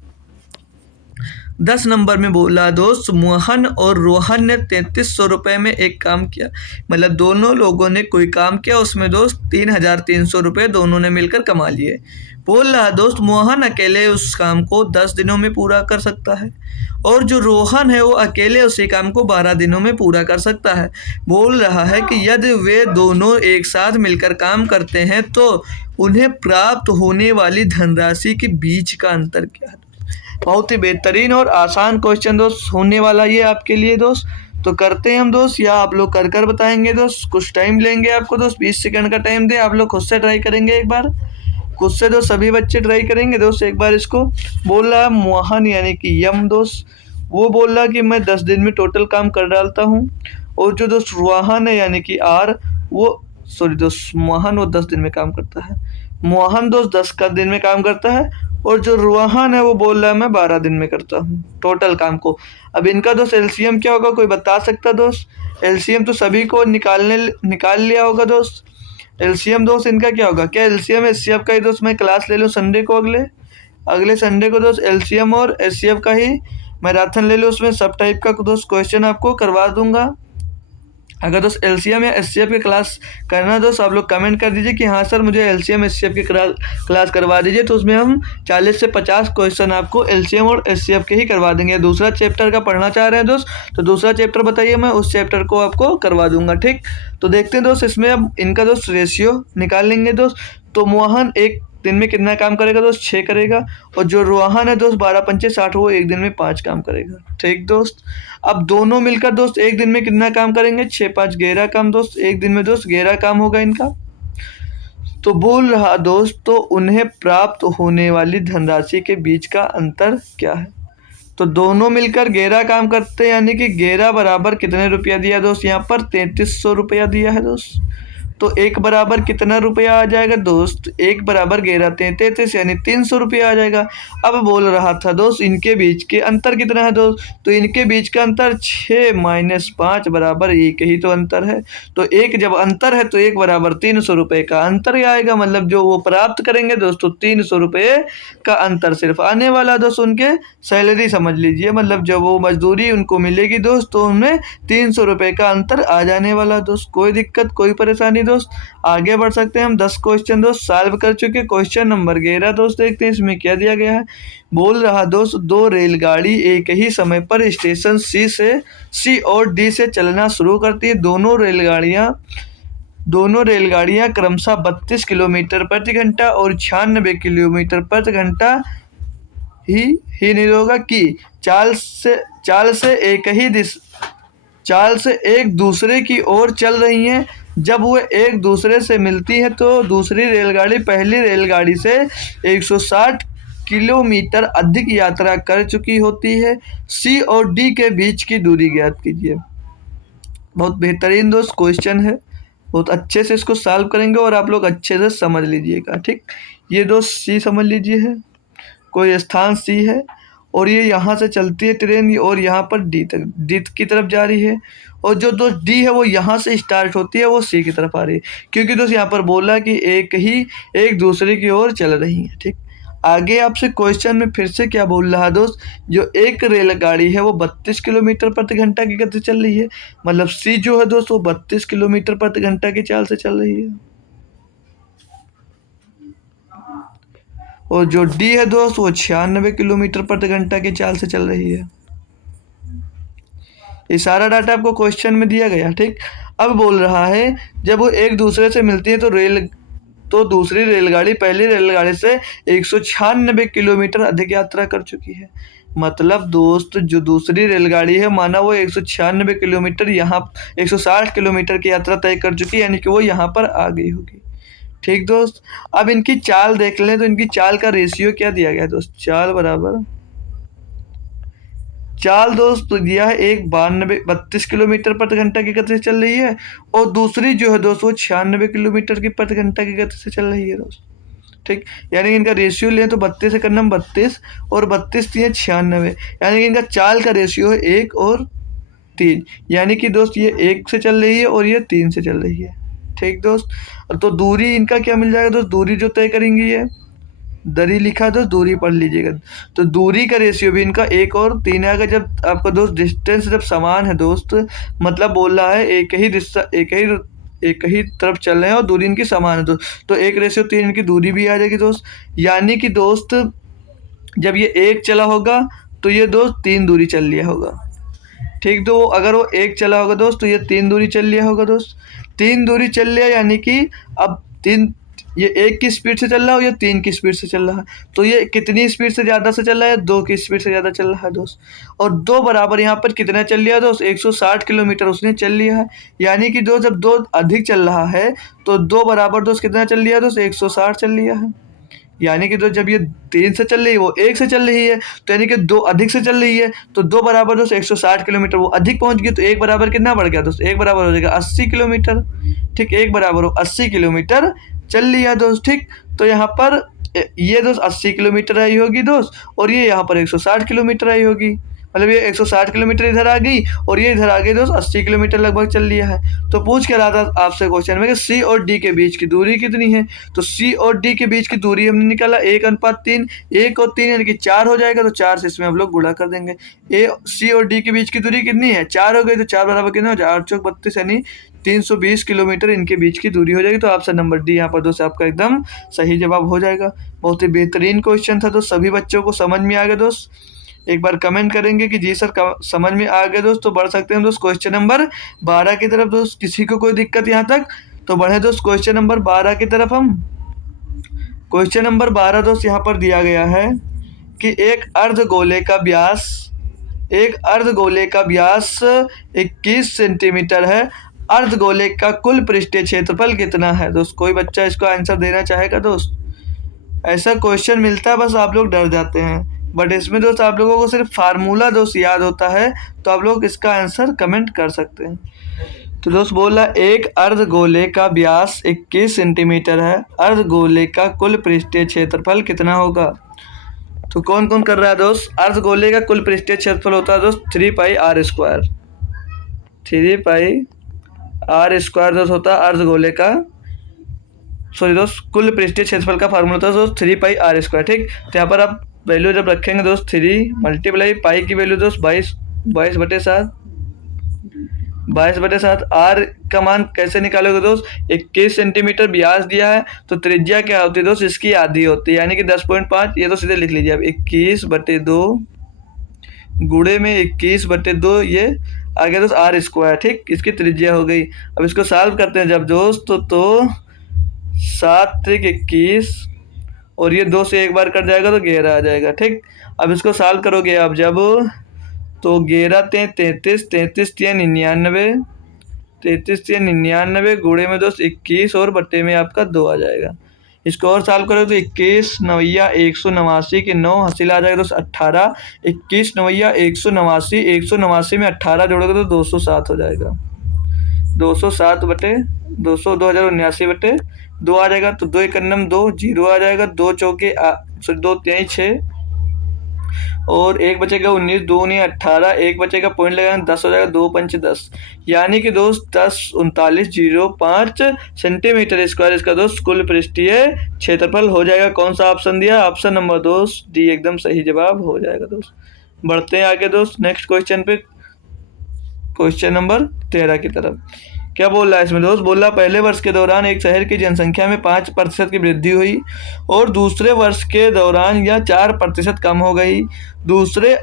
10 नंबर में बोला दोस्त, मोहन और रोहन ने 3300 रुपये में एक काम किया। मतलब दोनों लोगों ने कोई काम किया, उसमें दोस्त 3300 रुपये दोनों ने मिलकर कमा लिए। बोल रहा दोस्त, मोहन अकेले उस काम को 10 दिनों में पूरा कर सकता है, और जो रोहन है वो अकेले उसी काम को 12 दिनों में पूरा कर सकता है। बोल रहा है कि यदि वे दोनों एक साथ मिलकर काम करते हैं तो उन्हें प्राप्त होने वाली धनराशि के बीच का अंतर क्या है। बहुत ही बेहतरीन और आसान क्वेश्चन दोस्त होने वाला ये आपके लिए दोस्त। तो करते हैं हम दोस्त, या आप लोग कर बताएंगे दोस्त, कुछ टाइम लेंगे आपको दोस्त, 20 सेकंड का टाइम दे, आप लोग खुद से ट्राई करेंगे एक बार, खुद से दोस्त सभी बच्चे ट्राई करेंगे दोस्त एक बार इसको। बोल रहा है मोहन यानी कि यम दोस्त, वो बोल रहा कि मैं 10 दिन में टोटल काम कर डालता हूँ, और जो दोस्त रोहन है यानी कि आर, वो सॉरी दोस्त मोहन वो 10 दिन में काम करता है, मोहन दोस्त 10 का दिन में काम करता है, और जो रोहन है वो बोल रहा है मैं 12 दिन में करता हूँ टोटल काम को। अब इनका दोस्त एलसीएम क्या होगा, कोई बता सकता दोस्त? एलसीएम तो सभी को निकाल लिया होगा दोस्त। एलसीएम दोस्त इनका क्या होगा, क्या एलसीएम एचसीएफ का ही दोस्त मैं क्लास ले लूँ संडे को, अगले संडे को दोस्त एलसीएम और एचसीएफ का ही मैराथन ले लो, उसमें सब टाइप का दोस्त क्वेश्चन आपको करवा दूंगा। अगर दोस्त एलसीएम या एचसीएफ की क्लास करना दोस्त, आप लोग कमेंट कर दीजिए कि हाँ सर मुझे एलसीएम एचसीएफ की क्लास करवा दीजिए, तो उसमें हम 40 से 50 क्वेश्चन आपको एलसीएम और एचसीएफ के ही करवा देंगे। दूसरा चैप्टर का पढ़ना चाह रहे हैं दोस्त तो दूसरा चैप्टर बताइए, मैं उस चैप्टर को आपको करवा दूंगा। ठीक, तो देखते हैं दोस्त इसमें अब इनका दोस्त रेशियो निकाल लेंगे दोस्त। तो मोहन एक दिन में कितना काम करेगा दोस्त, 6 करेगा, और जो रोहन है दोस्त 12 पंचे 60, वो एक दिन में 5 काम करेगा। ठीक दोस्त, अब दोनों मिलकर दोस्त एक दिन में कितना काम करेंगे, 6 5 11 काम दोस्त, एक दिन में दोस्त 11 काम होगा इनका। तो बोल रहा दोस्त, तो उन्हें प्राप्त होने वाली धनराशि के बीच का अंतर क्या है। तो दोनों मिलकर 11 काम करते हैं, यानी कि 11 बराबर कितने रुपया दिया दोस्त, यहाँ पर 3300 रुपया दिया है दोस्त। तो एक बराबर कितना रुपया आ जाएगा दोस्त, एक बराबर 11 33 यानी 300 रुपया आ जाएगा। अब बोल रहा था दोस्त इनके बीच के अंतर कितना है दोस्त, तो इनके बीच का अंतर 6 - 5 बराबर 1 ही तो अंतर है। तो एक जब अंतर है तो एक बराबर 300 रुपये का अंतर ही आएगा, मतलब जो वो प्राप्त करेंगे दोस्तों 300 रुपये का अंतर सिर्फ आने वाला दोस्त, उनके सैलरी समझ लीजिए, मतलब जब वो मजदूरी उनको मिलेगी दोस्त तो उनमें 300 रुपये का अंतर आ जाने वाला दोस्त। कोई दिक्कत कोई परेशानी दोस्त, आगे बढ़ सकते हैं हम। 10 क्वेश्चन दोस्त सॉल्व कर चुके। क्वेश्चन नंबर 11 दोस्त देखते हैं इसमें क्या दिया गया है। बोल रहा दोस्त, 2 रेलगाड़ी एक ही समय पर स्टेशन सी और डी से चलना शुरू करती है। दोनों रेलगाड़ियां क्रमशः 32 किलोमीटर प्रति घंटा और 96 किलोमीटर प्रति घंटा ही नहीं होगा कि चाल से चाल से एक दूसरे की ओर चल रही हैं। जब वो एक दूसरे से मिलती है तो दूसरी रेलगाड़ी पहली रेलगाड़ी से 160 किलोमीटर अधिक यात्रा कर चुकी होती है। सी और डी के बीच की दूरी ज्ञात कीजिए। बहुत बेहतरीन दोस्त क्वेश्चन है, बहुत अच्छे से इसको सॉल्व करेंगे और आप लोग अच्छे से समझ लीजिएगा। ठीक, ये दोस्त सी समझ लीजिए है, कोई स्थान सी है और ये यहाँ से चलती है ट्रेन और यहाँ पर डी की तरफ जा रही है, और जो दोस्त डी है वो यहाँ से स्टार्ट होती है, वो सी की तरफ आ रही है, क्योंकि दोस्त यहाँ पर बोला कि एक दूसरे की ओर चल रही है। ठीक, आगे आपसे क्वेश्चन में फिर से क्या बोल रहा है दोस्त, जो एक रेलगाड़ी है वो 32 किलोमीटर प्रति घंटा की गति से चल रही है, मतलब सी जो है दोस्त वो 32 किलोमीटर प्रति घंटा की चाल से चल रही है, और जो डी है दोस्त वो 96 किलोमीटर प्रति घंटा की चाल से चल रही है। ये सारा डाटा आपको क्वेश्चन में दिया गया। ठीक, अब बोल रहा है जब वो एक दूसरे से मिलती है तो दूसरी रेलगाड़ी पहली रेलगाड़ी से 196 किलोमीटर अधिक यात्रा कर चुकी है। मतलब दोस्त जो दूसरी रेलगाड़ी है माना वो 196 किलोमीटर यहाँ 160 किलोमीटर की यात्रा तय कर चुकी है, यानी कि वो यहाँ पर आ गई होगी। ठीक दोस्त, अब इनकी चाल देख लें तो इनकी चाल का रेशियो क्या दिया गया है दोस्त, चाल दोस्त दिया है एक 32 किलोमीटर प्रति घंटा की गति से चल रही है, और दूसरी जो है दोस्त वो 96 किलोमीटर की प्रति घंटा की गति से चल रही है दोस्त। ठीक, यानी कि इनका रेशियो लें तो 32 एक नंबर 32 और 32 दिए 96, यानी कि इनका चाल का रेशियो है 1 और 3, यानी कि दोस्त ये 1 से चल रही है और ये 3 से चल रही है। ठीक दोस्त, तो दूरी इनका क्या मिल जाएगा दोस्त, दूरी जो तय करेंगी ये दरी लिखा है दोस्त, दूरी पढ़ लीजिएगा। तो दूरी का रेशियो भी इनका 1 और 3 है। अगर जब आपका दोस्त डिस्टेंस जब समान है दोस्त, मतलब बोल रहा है एक ही तरफ चल रहे हैं और दूरी इनकी समान है दोस्त, तो 1:3 इनकी दूरी भी आ जाएगी दोस्त। यानी कि दोस्त जब ये 1 चला होगा तो ये दोस्त 3 दूरी चल लिया होगा। ठीक, तो अगर वो 1 चला होगा दोस्त तो ये 3 दूरी चल लिया होगा दोस्त, 3 दूरी चल लिया, यानी कि अब 3 ये 1 की स्पीड से चल रहा है, ये 3 की स्पीड से चल रहा है, तो ये कितनी स्पीड से ज़्यादा से चल रहा है, 2 की स्पीड से ज़्यादा चल रहा है दोस्त। और 2 बराबर यहाँ पर कितना चल लिया दोस्त, 160 किलोमीटर उसने चल लिया है, यानी कि दोस्त जब 2 अधिक चल रहा है तो 2 बराबर दोस्त कितना चल लिया दोस्त, 160 चल लिया है। यानी कि दोस्त जब ये 3 से चल रही है वो 1 से चल रही है, तो यानी कि 2 अधिक से चल रही है, तो 2 बराबर दोस्त 160 किलोमीटर वो अधिक पहुंच गई, तो 1 बराबर कितना बढ़ गया दोस्त, 1 बराबर हो जाएगा 80 किलोमीटर। ठीक, 1 बराबर हो 80 किलोमीटर चल लिया दोस्त। ठीक, तो यहाँ पर ये दोस्त 80 किलोमीटर आई होगी दोस्त, और ये यहाँ पर 160 किलोमीटर आई होगी, मतलब ये 160 किलोमीटर इधर आ गई और ये इधर आ गई दोस्त 80 किलोमीटर लगभग चल लिया है। तो पूछ के रहा था आपसे क्वेश्चन में कि सी और डी के बीच की दूरी कितनी है, तो सी और डी के बीच की दूरी हमने निकाला 1:3, 1 और 3 यानी कि 4 हो जाएगा, तो 4 से इसमें हम लोग गुणा कर देंगे। सी और डी के बीच की दूरी कितनी है, 4 हो गई, तो 4 बराबर कितना हो जाए 8 चौक 32, यानी 320 किलोमीटर इनके बीच की दूरी हो जाएगी। तो ऑप्शन नंबर डी यहाँ पर दोस्त आपका एकदम सही जवाब हो जाएगा। बहुत ही बेहतरीन क्वेश्चन था दोस्त, सभी बच्चों को समझ में आ गया दोस्त। एक बार कमेंट करेंगे कि जी सर समझ में आ गया दोस्त, तो बढ़ सकते हैं दोस्त क्वेश्चन नंबर 12 की तरफ। दोस्त किसी को कोई दिक्कत यहाँ तक, तो बढ़े दोस्त क्वेश्चन नंबर 12 की तरफ। हम क्वेश्चन नंबर 12 दोस्त यहाँ पर दिया गया है कि एक अर्धगोले का व्यास 21 सेंटीमीटर है, अर्धगोले का कुल पृष्ठीय क्षेत्रफल कितना है। दोस्त कोई बच्चा इसको आंसर देना चाहेगा दोस्त, ऐसा क्वेश्चन मिलता है बस आप लोग डर जाते हैं, बट इसमें दोस्त आप लोगों को सिर्फ फार्मूला दोस्त याद होता है, तो आप लोग इसका आंसर कमेंट कर सकते हैं। तो दोस्त बोला एक अर्धगोले का व्यास 21 सेंटीमीटर है, अर्धगोले का कुल पृष्ठीय क्षेत्रफल कितना होगा। तो कौन कौन कर रहा है दोस्त, अर्धगोले का कुल पृष्ठीय क्षेत्रफल होता है दोस्त 3πr², 3πr² दोस्त होता है अर्धगोले का, सॉरी दोस्त कुल पृष्ठीय क्षेत्रफल का फार्मूला होता है दोस्त 3πr²। ठीक, तो यहाँ पर आप वैल्यू जब रखेंगे दोस्त 3 मल्टीप्लाई पाई की वैल्यू दोस्त 22/7, आर का मान कैसे निकालोगे दोस्त, 21 सेंटीमीटर व्यास दिया है, तो त्रिज्या क्या होती है दोस्त, इसकी आधी होती है, यानी कि 10.5। ये तो सीधे लिख लीजिए आप 21/2 गुणे में 21/2, ये आ गया दोस्त r²। ठीक, इसकी त्रिज्या हो गई। अब इसको सॉल्व करते हैं जब दोस्त, तो 7 × 21 और ये 2 से एक बार कट जाएगा तो 11 आ जाएगा। ठीक, अब इसको सॉल्व करोगे आप जब, तो 11 × 33, 33 × 99, 33 × 99 गुणे में दोस्त 21 और बट्टे में आपका 2 आ जाएगा। इसको और सॉल्व करो तो 21 नवैया 189 के 9 हासिल आ जाएगा दोस्त 18, 21 नवैया 189, 189 में 18 जोड़ोगे तो 207 हो जाएगा। 207 बटे 200, 2079 बटे 2 आ जाएगा। तो 2 एकन्नम 2, 0 आ जाएगा। 2 चौके 2 तेईस 6 और 1 बचेगा 19, 2 नहीं 18, 1 बचेगा पॉइंट लगाएंगे 10 हो जाएगा। 2 पंच 10, यानी कि दोस्त 1039.05 सेंटीमीटर स्क्वायर इसका दोस्त कुल पृष्ठीय क्षेत्रफल हो जाएगा। कौन सा ऑप्शन दिया? ऑप्शन नंबर दोस्त डी एकदम सही जवाब हो जाएगा दोस्त। बढ़ते हैं आगे दोस्त नेक्स्ट क्वेश्चन पे, क्वेश्चन नंबर 13 की तरफ। क्या बोल रहा है इसमें दोस्त? बोल रहा पहले वर्ष के दौरान एक शहर की जनसंख्या में 5% की वृद्धि हुई और दूसरे वर्ष के दौरान यह 4% कम हो गई। दूसरे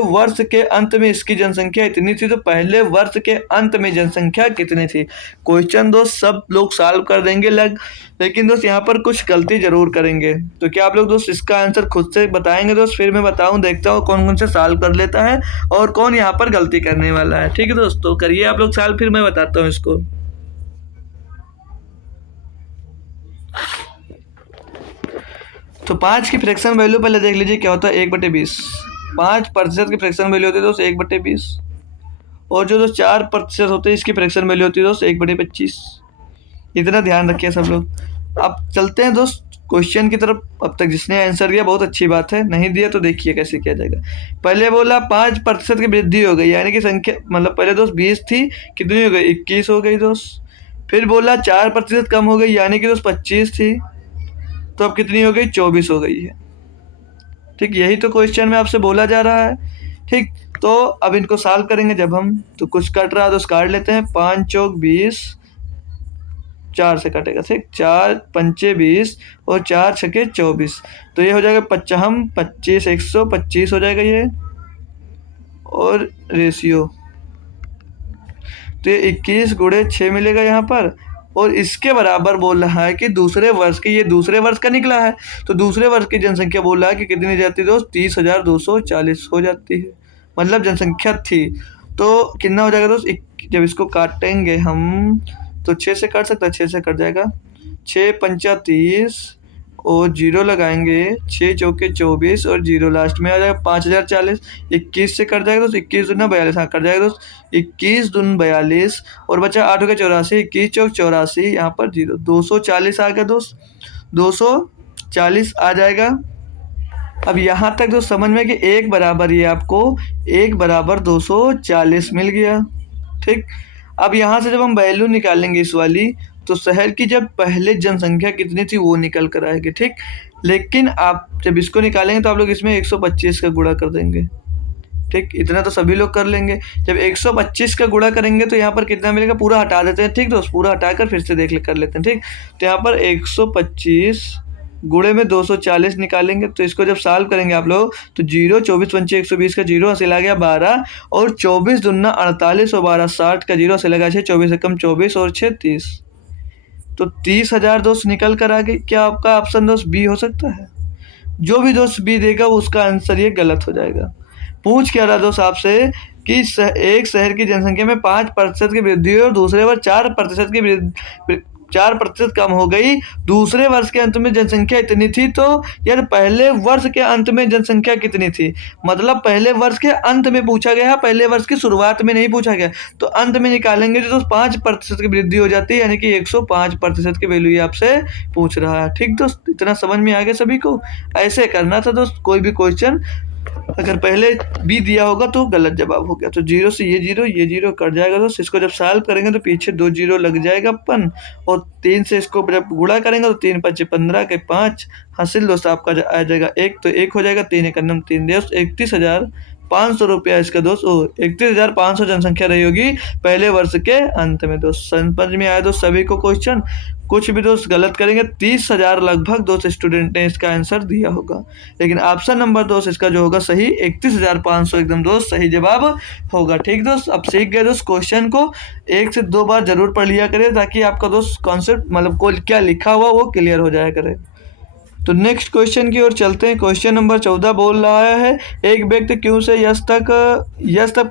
वर्ष के अंत में इसकी जनसंख्या इतनी थी, तो पहले वर्ष के अंत में जनसंख्या कितनी थी? क्वेश्चन दोस्त सब लोग सॉल्व कर देंगे लेकिन दोस्त यहाँ पर कुछ गलती जरूर करेंगे। तो क्या आप लोग दोस्त इसका आंसर खुद से बताएंगे दोस्त? फिर मैं बताऊं, देखता हूँ कौन कौन से सॉल्व कर लेता है और कौन यहाँ पर गलती करने वाला है। ठीक है दोस्त, तो करिए आप लोग सॉल्व, फिर मैं बताता हूँ इसको। तो 5 की फ्रैक्शन वैल्यू पहले देख लीजिए क्या होता है। 1/20, 5% की फ्रैक्शन वैल्यू होती है दोस्त 1/20, और जो दोस्त 4% होते हैं इसकी फ्रैक्शन वैल्यू होती है दोस्त 1/25। इतना ध्यान रखिए सब लोग। अब चलते हैं दोस्त क्वेश्चन की तरफ। अब तक जिसने आंसर दिया बहुत अच्छी बात है, नहीं दिया तो देखिए कैसे किया जाएगा। पहले बोला 5% की वृद्धि हो गई, यानी कि संख्या मतलब पहले दोस्त 20 थी, कितनी हो गई? 21 हो गई दोस्त। फिर बोला 4% कम हो गई, यानी कि दोस्त 25 थी, तो अब कितनी हो गई? 24 हो गई है। ठीक, यही तो क्वेश्चन में आपसे बोला जा रहा है। ठीक, तो अब इनको सॉल्व करेंगे जब हम, तो कुछ कट रहा है तो काट लेते हैं। 5 चौक 20, 4 से कटेगा। ठीक, 4 पंचे 20 और 4 छके 24, तो ये हो जाएगा 25, 125 हो जाएगा ये, और रेशियो तो ये 21 गुणे 6 मिलेगा यहाँ पर। और इसके बराबर बोल रहा है कि दूसरे वर्ष की, ये दूसरे वर्ष का निकला है, तो दूसरे वर्ष की जनसंख्या बोल रहा है कि कितनी जाती है दोस्त? 30,240 हो जाती है, मतलब जनसंख्या थी। तो कितना हो जाएगा दोस्त? जब इसको काटेंगे हम तो 6 से कट सकता है, 6 से कट जाएगा। 6 पंचा 30 और 0 लगाएंगे, 6 चौके 24 और 0 लास्ट में आ जाएगा 5040। 21 से कट जाएगा दोस्त, 21 दूना 42, हाँ कट जाएगा दोस्त। 21 दून 42 और बचा 8 हो गया 84, 21 चौक 84, यहाँ पर 0, 240 आ गया दोस्त, 240 आ जाएगा। अब यहाँ तक दोस्त समझ में कि एक बराबर ये आपको 1 बराबर 240 मिल गया। ठीक, अब यहाँ से जब हम वैल्यू निकालेंगे इस वाली, तो शहर की जब पहले जनसंख्या कितनी थी वो निकल कर आएगी। ठीक, लेकिन आप जब इसको निकालेंगे तो आप लोग इसमें 125 का गुणा कर देंगे। ठीक, इतना तो सभी लोग कर लेंगे। जब 125 का गुणा करेंगे तो यहाँ पर कितना मिलेगा? पूरा हटा देते हैं। ठीक दोस्त, पूरा हटाकर फिर से कर लेते हैं। ठीक, तो यहाँ पर 125 गुणे में 240 निकालेंगे, तो इसको जब सॉल्व करेंगे आप लोग तो 0, 24 पंचे 120 का 0 हासिल आ गया 12, और 24 दूना 48 और 12 60 का 0 हासिल लगा 6, 24 से कम 24 और 6 30, तो 30,000 दोस्त निकल कर आ गई। क्या आपका ऑप्शन दोस्त बी हो सकता है? जो भी दोस्त बी देगा उसका आंसर ये गलत हो जाएगा। पूछ क्या रहा दोस्त आपसे कि एक शहर की जनसंख्या में 5% की वृद्धि हुई और दूसरे वर्ष 4% की 4% कम हो गई। दूसरे वर्ष के अंत में जनसंख्या इतनी थी, तो यार पहले वर्ष के अंत में जनसंख्या कितनी थी? मतलब पहले वर्ष के अंत में पूछा गया है, पहले वर्ष की शुरुआत में नहीं पूछा गया। तो अंत में निकालेंगे तो 5% की वृद्धि हो जाती है, यानी कि 105% की वैल्यू आपसे पूछ रहा है। ठीक दोस्त, इतना समझ में आ गया सभी को? ऐसे करना था दोस्त, कोई भी क्वेश्चन अगर पहले बी दिया होगा तो गलत जवाब हो गया। तो 0 से ये 0 कट जाएगा दोस्त। इसको जब सॉल्व करेंगे तो पीछे 2 0 लग जाएगा अपन, और 3 से इसको जब गुणा करेंगे तो 3 5 15 के 5 हासिल दोस्त आपका आ जाएगा 1, तो 1 हो जाएगा। 3 एकन्नम 3 दोस्त, 31,500 रुपया इसका दोस्त, 31,500 जनसंख्या रही होगी पहले वर्ष के अंत में। दोस्त समझ में आया दोस्त सभी को क्वेश्चन? कुछ भी दोस्त गलत करेंगे 30,000 लगभग दोस्त स्टूडेंट ने इसका आंसर दिया होगा, लेकिन ऑप्शन नंबर दोस्त इसका जो होगा सही 31,500 एकदम दोस्त सही जवाब होगा। ठीक दोस्त, अब सीख गए दोस्त। क्वेश्चन को 1 से 2 बार जरूर पढ़ लिया करें, ताकि आपका दोस्त कॉन्सेप्ट मतलब क्या लिखा हुआ वो क्लियर हो जाया करे। तो नेक्स्ट क्वेश्चन की ओर चलते हैं। क्वेश्चन नंबर 14 बोल रहा है एक व्यक्ति क्यू से यस तक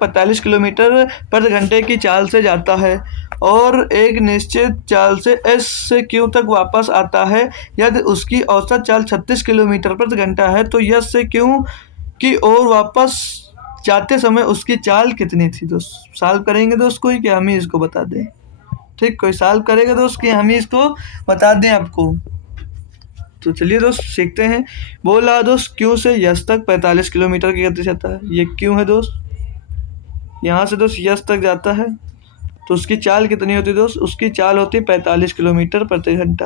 45 किलोमीटर प्रति घंटे की चाल से जाता है और एक निश्चित चाल से एस से क्यू तक वापस आता है। यदि उसकी औसत चाल 36 किलोमीटर प्रति घंटा है तो यस से क्यू की ओर वापस जाते समय उसकी चाल कितनी थी। दोस्त सॉल्व करेंगे दोस्त कोई, कि हम ही इसको बता दें? ठीक, कोई सॉल्व करेगा दोस्त कि हम ही इसको बता दें आपको? तो चलिए दोस्त सीखते हैं। बोल रहा दोस्त क्यू से यस तक 45 किलोमीटर की गति से जाता है। ये क्यू है दोस्त, यहाँ से दोस्त यस तक जाता है तो उसकी चाल कितनी होती है दोस्त? उसकी चाल होती है 45 किलोमीटर प्रति घंटा।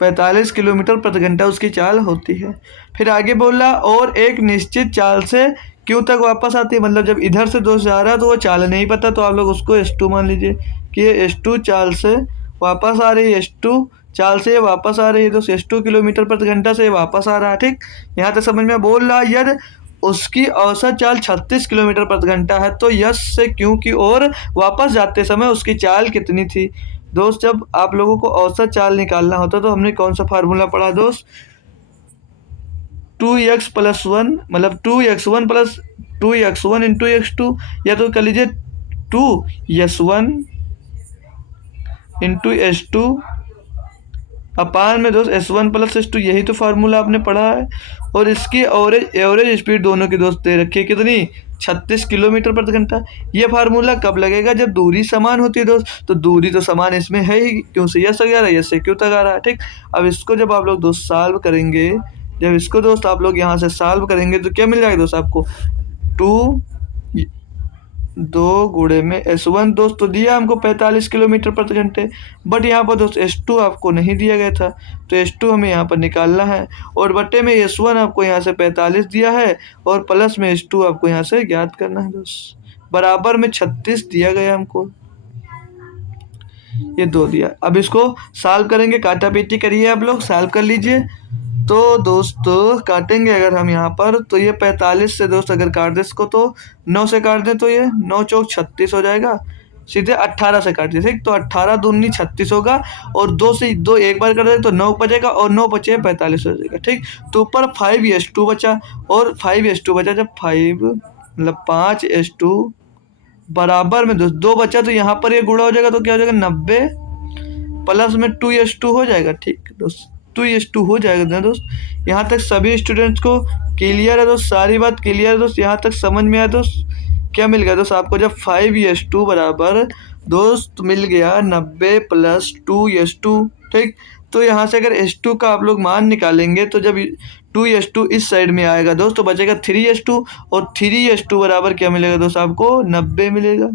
45 किलोमीटर प्रति घंटा उसकी चाल होती है। फिर आगे बोल रहा और एक निश्चित चाल से क्यू तक वापस आती है। मतलब जब इधर से दोस्त जा रहा है तो वो चाल नहीं पता, तो आप लोग उसको S2 मान लीजिए कि ये S2 चाल से वापस आ रही है। S2 चाल से ये वापस आ रही है दोस्त, S2 किलोमीटर प्रति घंटा से ये वापस आ रहा है। ठीक, यहाँ तक समझ में बोल रहा है। यदि उसकी औसत चाल 36 किलोमीटर प्रति घंटा है तो यस से क्यू की ओर वापस जाते समय उसकी चाल कितनी थी। दोस्त जब आप लोगों को औसत चाल निकालना होता तो हमने कौन सा फार्मूला पढ़ा दोस्त? 2x + 1 मतलब 2x1 + 2x1 × x2, या तो कर लीजिए 2s1 × s2 अपान में दोस्त s1 + s2। यही तो फार्मूला आपने पढ़ा है। और इसकी एवरेज स्पीड दोनों की दोस्त दे रखी है कितनी? 36 किलोमीटर प्रति घंटा। ये फार्मूला कब लगेगा? जब दूरी समान होती है दोस्त। तो दूरी तो समान इसमें है ही, क्यों से यस तक जा रहा है, यस से क्यों तक आ रहा है। ठीक, अब इसको जब आप लोग दोस्त सॉल्व करेंगे, जब इसको दोस्त आप लोग यहाँ से सॉल्व करेंगे तो क्या मिल जाएगा दोस्त आपको? 2 × S1 दोस्त तो दिया हमको 45 किलोमीटर प्रति घंटे, बट यहाँ पर दोस्त S2 आपको नहीं दिया गया था, तो S2 हमें यहाँ पर निकालना है। और बट्टे में S1 आपको यहाँ से 45 दिया है और प्लस में S2 आपको यहाँ से ज्ञात करना है दोस्त। बराबर में 36 दिया गया हमको, ये 2 दिया। अब इसको सॉल्व करेंगे, काटा पीटी करिए आप लोग, सॉल्व कर लीजिए। तो दोस्तों काटेंगे अगर हम यहाँ पर तो ये 45 से दोस्त अगर काट दें इसको तो 9 से काट दें तो ये 9 चौक 36 हो जाएगा। सीधे 18 से काट दिए। ठीक, तो 18 दूनी 36 होगा और 2 से 2 एक बार कर दें तो 9 बचेगा और 9 बचे 45 हो जाएगा। ठीक, तो ऊपर 5s2 बचा और 5s2 बचा, जब 5 मतलब 5s2 बराबर में दोस्त 2 बचा तो यहाँ पर ये गुणा हो जाएगा तो क्या हो जाएगा 90 प्लस में 2s2 हो जाएगा। ठीक दोस्त, 2s2 हो जाएगा ना दोस्त। यहाँ तक सभी स्टूडेंट्स को क्लियर है दोस्त? सारी बात क्लियर है दोस्त? यहाँ तक समझ में आया दोस्त? क्या मिल गया दोस्त आपको? जब 5s2 बराबर दोस्त मिल गया 90 + 2s2। ठीक, तो यहाँ से अगर s2 का आप लोग मान निकालेंगे तो जब 2s2 इस साइड में आएगा दोस्त तो बचेगा 3s2 और 3s2 बराबर क्या मिलेगा दोस्त आपको? 90 मिलेगा।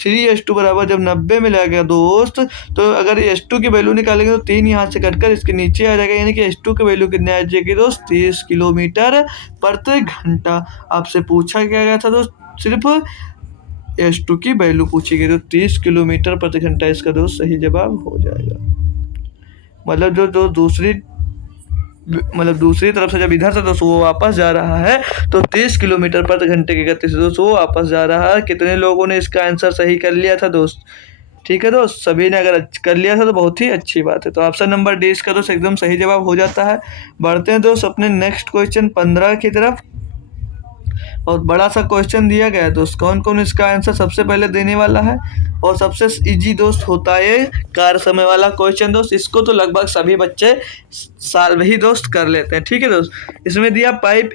3s2 बराबर जब 90 मिलेगा दोस्त तो अगर s2 की वैल्यू निकालेंगे तो 3 यहाँ से कटकर इसके नीचे आ जाएगा, यानी कि s2 की वैल्यू कितनी आ जाएगी दोस्त? 30 किलोमीटर प्रति घंटा। आपसे पूछा क्या गया था दोस्त? सिर्फ s2 की वैल्यू पूछी गई, तो 30 किलोमीटर प्रति घंटा इसका दोस्त सही जवाब हो जाएगा। मतलब जो दूसरी तरफ से जब इधर से दोस्त वो वापस जा रहा है तो 30 किलोमीटर प्रति घंटे की गति से दोस्त वो वापस जा रहा है। कितने लोगों ने इसका आंसर सही कर लिया था दोस्त? ठीक है दोस्त, सभी ने अगर कर लिया था तो बहुत ही अच्छी बात है। तो ऑप्शन नंबर डी इसका दोस्त एकदम सही जवाब हो जाता है। बढ़ते हैं दोस्त अपने नेक्स्ट क्वेश्चन 15 की तरफ। और बड़ा सा क्वेश्चन दिया गया है दोस्त, कौन कौन इसका आंसर सबसे पहले देने वाला है? और सबसे इजी दोस्त होता है कार्य समय वाला क्वेश्चन दोस्त। इसको तो लगभग सभी बच्चे सॉल्व ही दोस्त कर लेते हैं। ठीक है दोस्त, इसमें दिया पाइप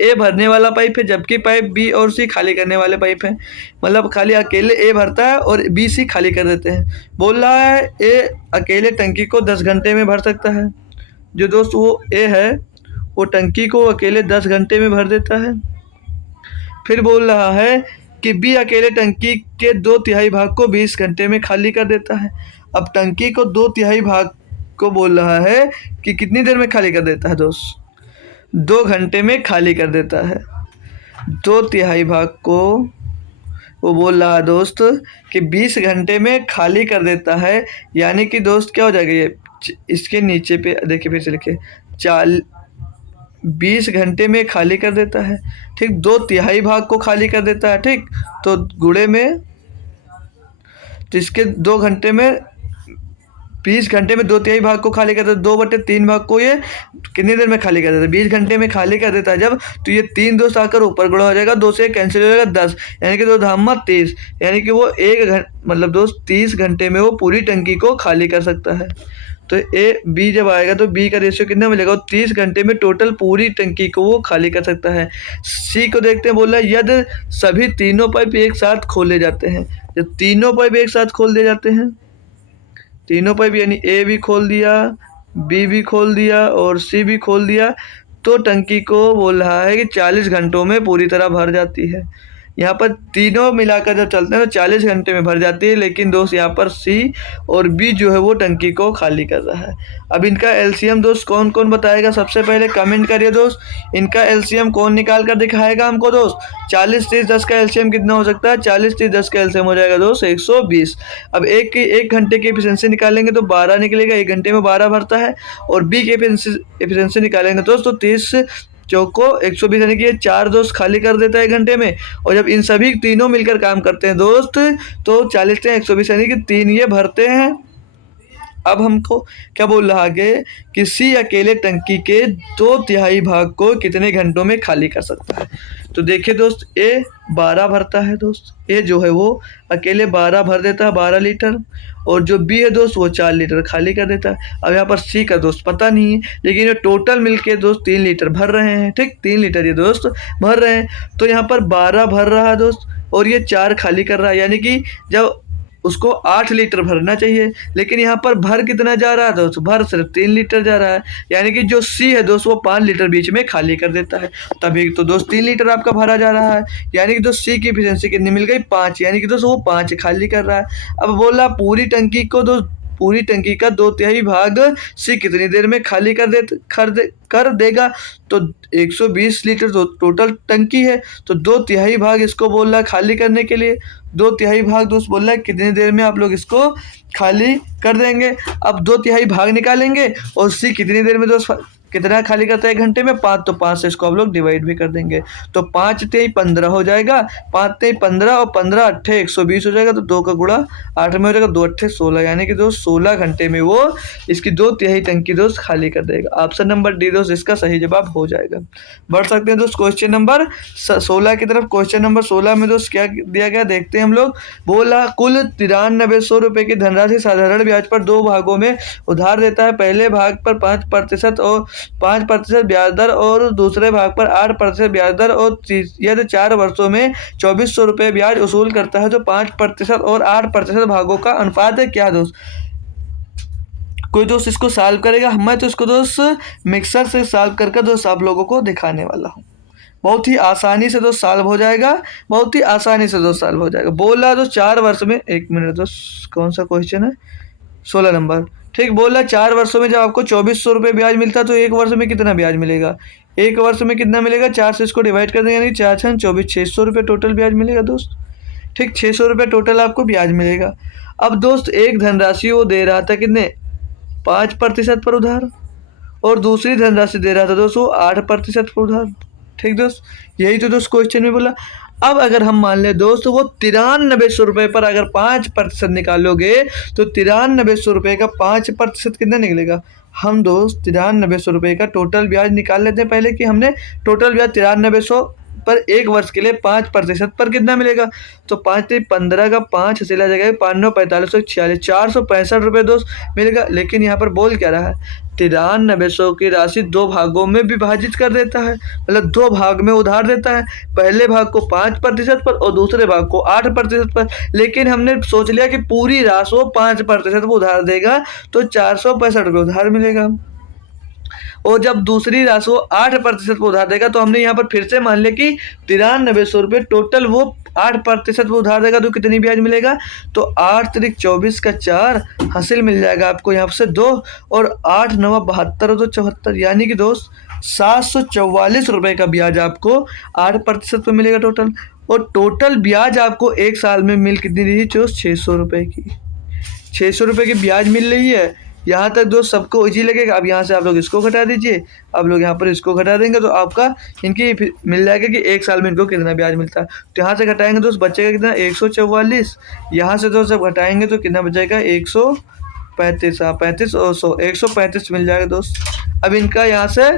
ए भरने वाला पाइप है, जबकि पाइप बी और सी खाली करने वाले पाइप हैं। मतलब खाली अकेले ए भरता है और बी सी खाली कर देते हैं। बोल रहा है ए अकेले टंकी को 10 घंटे में भर सकता है। जो दोस्त वो ए है वो टंकी को अकेले 10 घंटे में भर देता है। फिर बोल रहा है कि बी अकेले टंकी के 2/3 भाग को 20 घंटे में खाली कर देता है। अब टंकी को 2/3 भाग को बोल रहा है कि कितनी देर में खाली कर देता है दोस्त? 2 घंटे में खाली कर देता है। 2/3 भाग को वो बोल रहा है दोस्त कि 20 घंटे में खाली कर देता है, यानी कि दोस्त क्या हो जाएगा ये इसके नीचे पे देखिए फिर से लिखिए 20 घंटे में खाली कर देता है। ठीक, 2/3 भाग को खाली कर देता है। ठीक, तो गुणे में जिसके 2 घंटे में 20 घंटे में 2/3 भाग को खाली कर देता है, 2/3 भाग को ये कितनी देर में खाली कर देता है, 20 घंटे में खाली कर देता है जब, तो ये 3 दोस्त आकर ऊपर गुणा हो जाएगा, 2 से कैंसिल हो जाएगा 10, यानी कि 2 धामा 30, यानी कि वो मतलब दोस्त 30 घंटे में वो पूरी टंकी को खाली कर सकता है। तो ए बी जब आएगा तो बी का रेशियो कितना मिलेगा, 30 घंटे में टोटल पूरी टंकी को वो खाली कर सकता है। सी को देखते हैं, बोला यदि सभी तीनों पाइप एक साथ खोले जाते हैं, जब तीनों पाइप एक साथ खोल दिए जाते हैं, तीनों पाइप यानी ए भी खोल दिया, बी भी खोल दिया और सी भी खोल दिया, तो टंकी को बोल रहा है कि 40 घंटों में पूरी तरह भर जाती है। यहाँ पर तीनों मिलाकर जब चलते हैं तो 40 घंटे में भर जाती है, लेकिन दोस्त यहाँ पर सी और बी जो है वो टंकी को खाली कर रहा है। अब इनका एलसीएम दोस्त कौन कौन बताएगा, सबसे पहले कमेंट करिए दोस्त, इनका एलसीएम कौन निकाल कर दिखाएगा हमको दोस्त। 40 30 10 का एलसीएम कितना हो सकता है, 40 30 10 का एलसीएम हो जाएगा दोस्त 120। अब एक घंटे की एफिशिएंसी निकालेंगे तो 12 निकलेगा, 1 घंटे में 12 भरता है। और बी की एफिशिएंसी निकालेंगे दोस्त तो 30 चौको 120, यानी कि ये 4 दोस्त खाली कर देता है 1 घंटे में। और जब इन सभी तीनों मिलकर काम करते हैं दोस्त तो 40 से 120 यानी कि 3 ये भरते हैं। अब हमको क्या बोल रहा है कि सी अकेले टंकी के 2/3 भाग को कितने घंटों में खाली कर सकता है। तो देखिए दोस्त, ए 12 भरता है दोस्त, ए जो है वो अकेले 12 भर देता है, 12 लीटर, और जो बी है दोस्त वो 4 लीटर खाली कर देता है। अब यहाँ पर सी का दोस्त पता नहीं है, लेकिन ये टोटल मिलके दोस्त 3 लीटर भर रहे हैं, ठीक 3 लीटर ये दोस्त भर रहे हैं। तो यहाँ पर 12 भर रहा है दोस्त और ये 4 खाली कर रहा है, यानी कि जब उसको 8 लीटर भरना चाहिए, लेकिन यहाँ पर भर कितना जा रहा है दोस्त, भर सिर्फ 3 लीटर जा रहा है, यानी कि जो सी है दोस्त वो 5 लीटर बीच में खाली कर देता है। तभी तो दोस्त 3 लीटर आपका भरा जा रहा है, यानी कि दोस्त सी की एफिशिएंसी कितनी मिल गई, 5, यानी कि दोस्त वो 5 खाली कर रहा है। अब बोला पूरी टंकी को दोस्त, पूरी टंकी का 2/3 भाग सी कितनी देर में खाली कर देगा, तो 120 लीटर टोटल टंकी है, तो 2/3 भाग इसको बोल रहा है खाली करने के लिए, 2/3 भाग दोस्त बोल रहा है कितनी देर में आप लोग इसको खाली कर देंगे। अब 2/3 भाग निकालेंगे और सी कितनी देर में दोस्त कितना खाली करता है 1 घंटे में, 5, तो 5 से इसको आप लोग डिवाइड भी कर देंगे, तो 5 3 15 हो जाएगा, 5 3 15 और 15 8 120 हो जाएगा, तो 2 का गुणा 8 में हो जाएगा, 2 8 16, यानी कि दोस्त 16 घंटे में वो इसकी 2/3 टंकी दोस्त खाली कर देगा। ऑप्शन नंबर डी दोस्त इसका सही जवाब हो जाएगा। बढ़ सकते हैं दोस्त क्वेश्चन नंबर 16 की तरफ। क्वेश्चन नंबर 16 में दोस्त क्या दिया गया देखते हैं हम लोग। बोला कुल 9300 रुपये की धनराशि साधारण ब्याज पर 2 भागों में उधार देता है, पहले भाग पर 5% और 5% ब्याज दर और दूसरे भाग पर 8% ब्याज दर, और यदि 4 वर्षों में 2400 रुपये ब्याज वसूल करता है तो 5% और 8% भागों का अनुपात है क्या दोस्त। कोई दोस्त इसको सॉल्व करेगा, मैं तो इसको दोस्त मिक्सर से सॉल्व करके दोस्त आप लोगों को दिखाने वाला हूँ। बहुत ही आसानी से दोस्त सॉल्व हो जाएगा, बहुत ही आसानी से दोस्त सॉल्व हो जाएगा। बोला तो 4 वर्ष में, 1 मिनट दोस्त कौन सा क्वेश्चन है, 16 नंबर, ठीक। बोला 4 वर्षों में जब आपको 2400 रुपये ब्याज मिलता है तो 1 वर्ष में कितना ब्याज मिलेगा, 1 वर्ष में कितना मिलेगा, 4 से इसको डिवाइड कर देंगे, यानी 4 6 24, 600 रुपये टोटल ब्याज मिलेगा दोस्त, ठीक 600 रुपये टोटल आपको ब्याज मिलेगा। अब दोस्त एक धनराशि वो दे रहा था कितने 5% पर उधार, और दूसरी धनराशि दे रहा था दोस्त वो 8% पर उधार, ठीक दोस्त, यही तो दोस्त क्वेश्चन में बोला। अब अगर हम मान लें दोस्त वो 9300 रुपये पर अगर 5% निकालोगे तो 9300 रुपये का 5% कितना निकलेगा। हम दोस्त 9300 रुपये का टोटल ब्याज निकाल लेते हैं पहले, कि हमने टोटल ब्याज 9300 पर 1 वर्ष के लिए 5% पर कितना मिलेगा, तो 5 3 15 का 5 चला जाएगा, 5 9 45 465 रुपये दोस्त मिलेगा। लेकिन यहाँ पर बोल क्या रहा है, 9300 की राशि 2 भागों में विभाजित कर देता है, मतलब 2 भाग में उधार देता है, पहले भाग को 5% पर और दूसरे भाग को 8% पर। लेकिन हमने सोच लिया कि पूरी राशि वो 5% पर उधार देगा तो 465 रुपये उधार मिलेगा, और जब दूसरी राशि वो 8% पर उधार देगा तो हमने यहाँ पर फिर से मान लिया कि 9300 रुपये टोटल वो 8% पर उधार देगा तो कितनी ब्याज मिलेगा, तो 8 3 24 का 4 हासिल मिल जाएगा आपको यहाँ से 2, और 8 9 72 और 2 74, यानी कि दोस्त 744 रुपये का ब्याज आपको 8% पर मिलेगा टोटल। और टोटल ब्याज आपको 1 साल में मिल कितनी रही, जो 600 रुपये की 600 रुपये की ब्याज मिल रही है, यहाँ तक दोस्त सबको इजी लगेगा। अब यहाँ से आप लोग इसको घटा दीजिए, आप लोग यहाँ पर इसको घटा देंगे तो आपका इनकी मिल जाएगा कि एक साल में इनको कितना ब्याज मिलता है। तो यहाँ से घटाएंगे दोस्त बचेगा कितना 144। यहाँ से दोस्त जब घटाएंगे तो कितना बचेगा 135। हाँ 35 और 100 135 मिल जाएगा दोस्त। अब इनका यहाँ से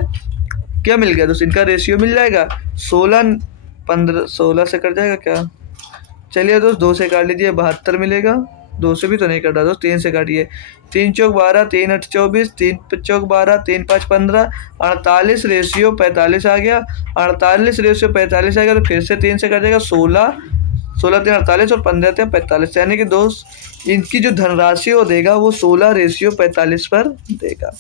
क्या मिल गया दोस्त, इनका रेशियो मिल जाएगा 16 15 16 से कट जाएगा क्या, चलिए दोस्त 2 से काट लीजिए 72 मिलेगा। 2 से भी तो नहीं कटा दोस्त, 3 से काटिए। 3 चौक 12, 3 8 24, 3 चौक 12, 3 5 15, 48 रेशियो 45 आ गया। 48 रेशियो 45 आ गया तो फिर से 3 से कट जाएगा 16, 16 3 48 और 15 3 45, यानी कि दोस्त इनकी जो धनराशि वो देगा वो 16 रेशियो 45 पर देगा।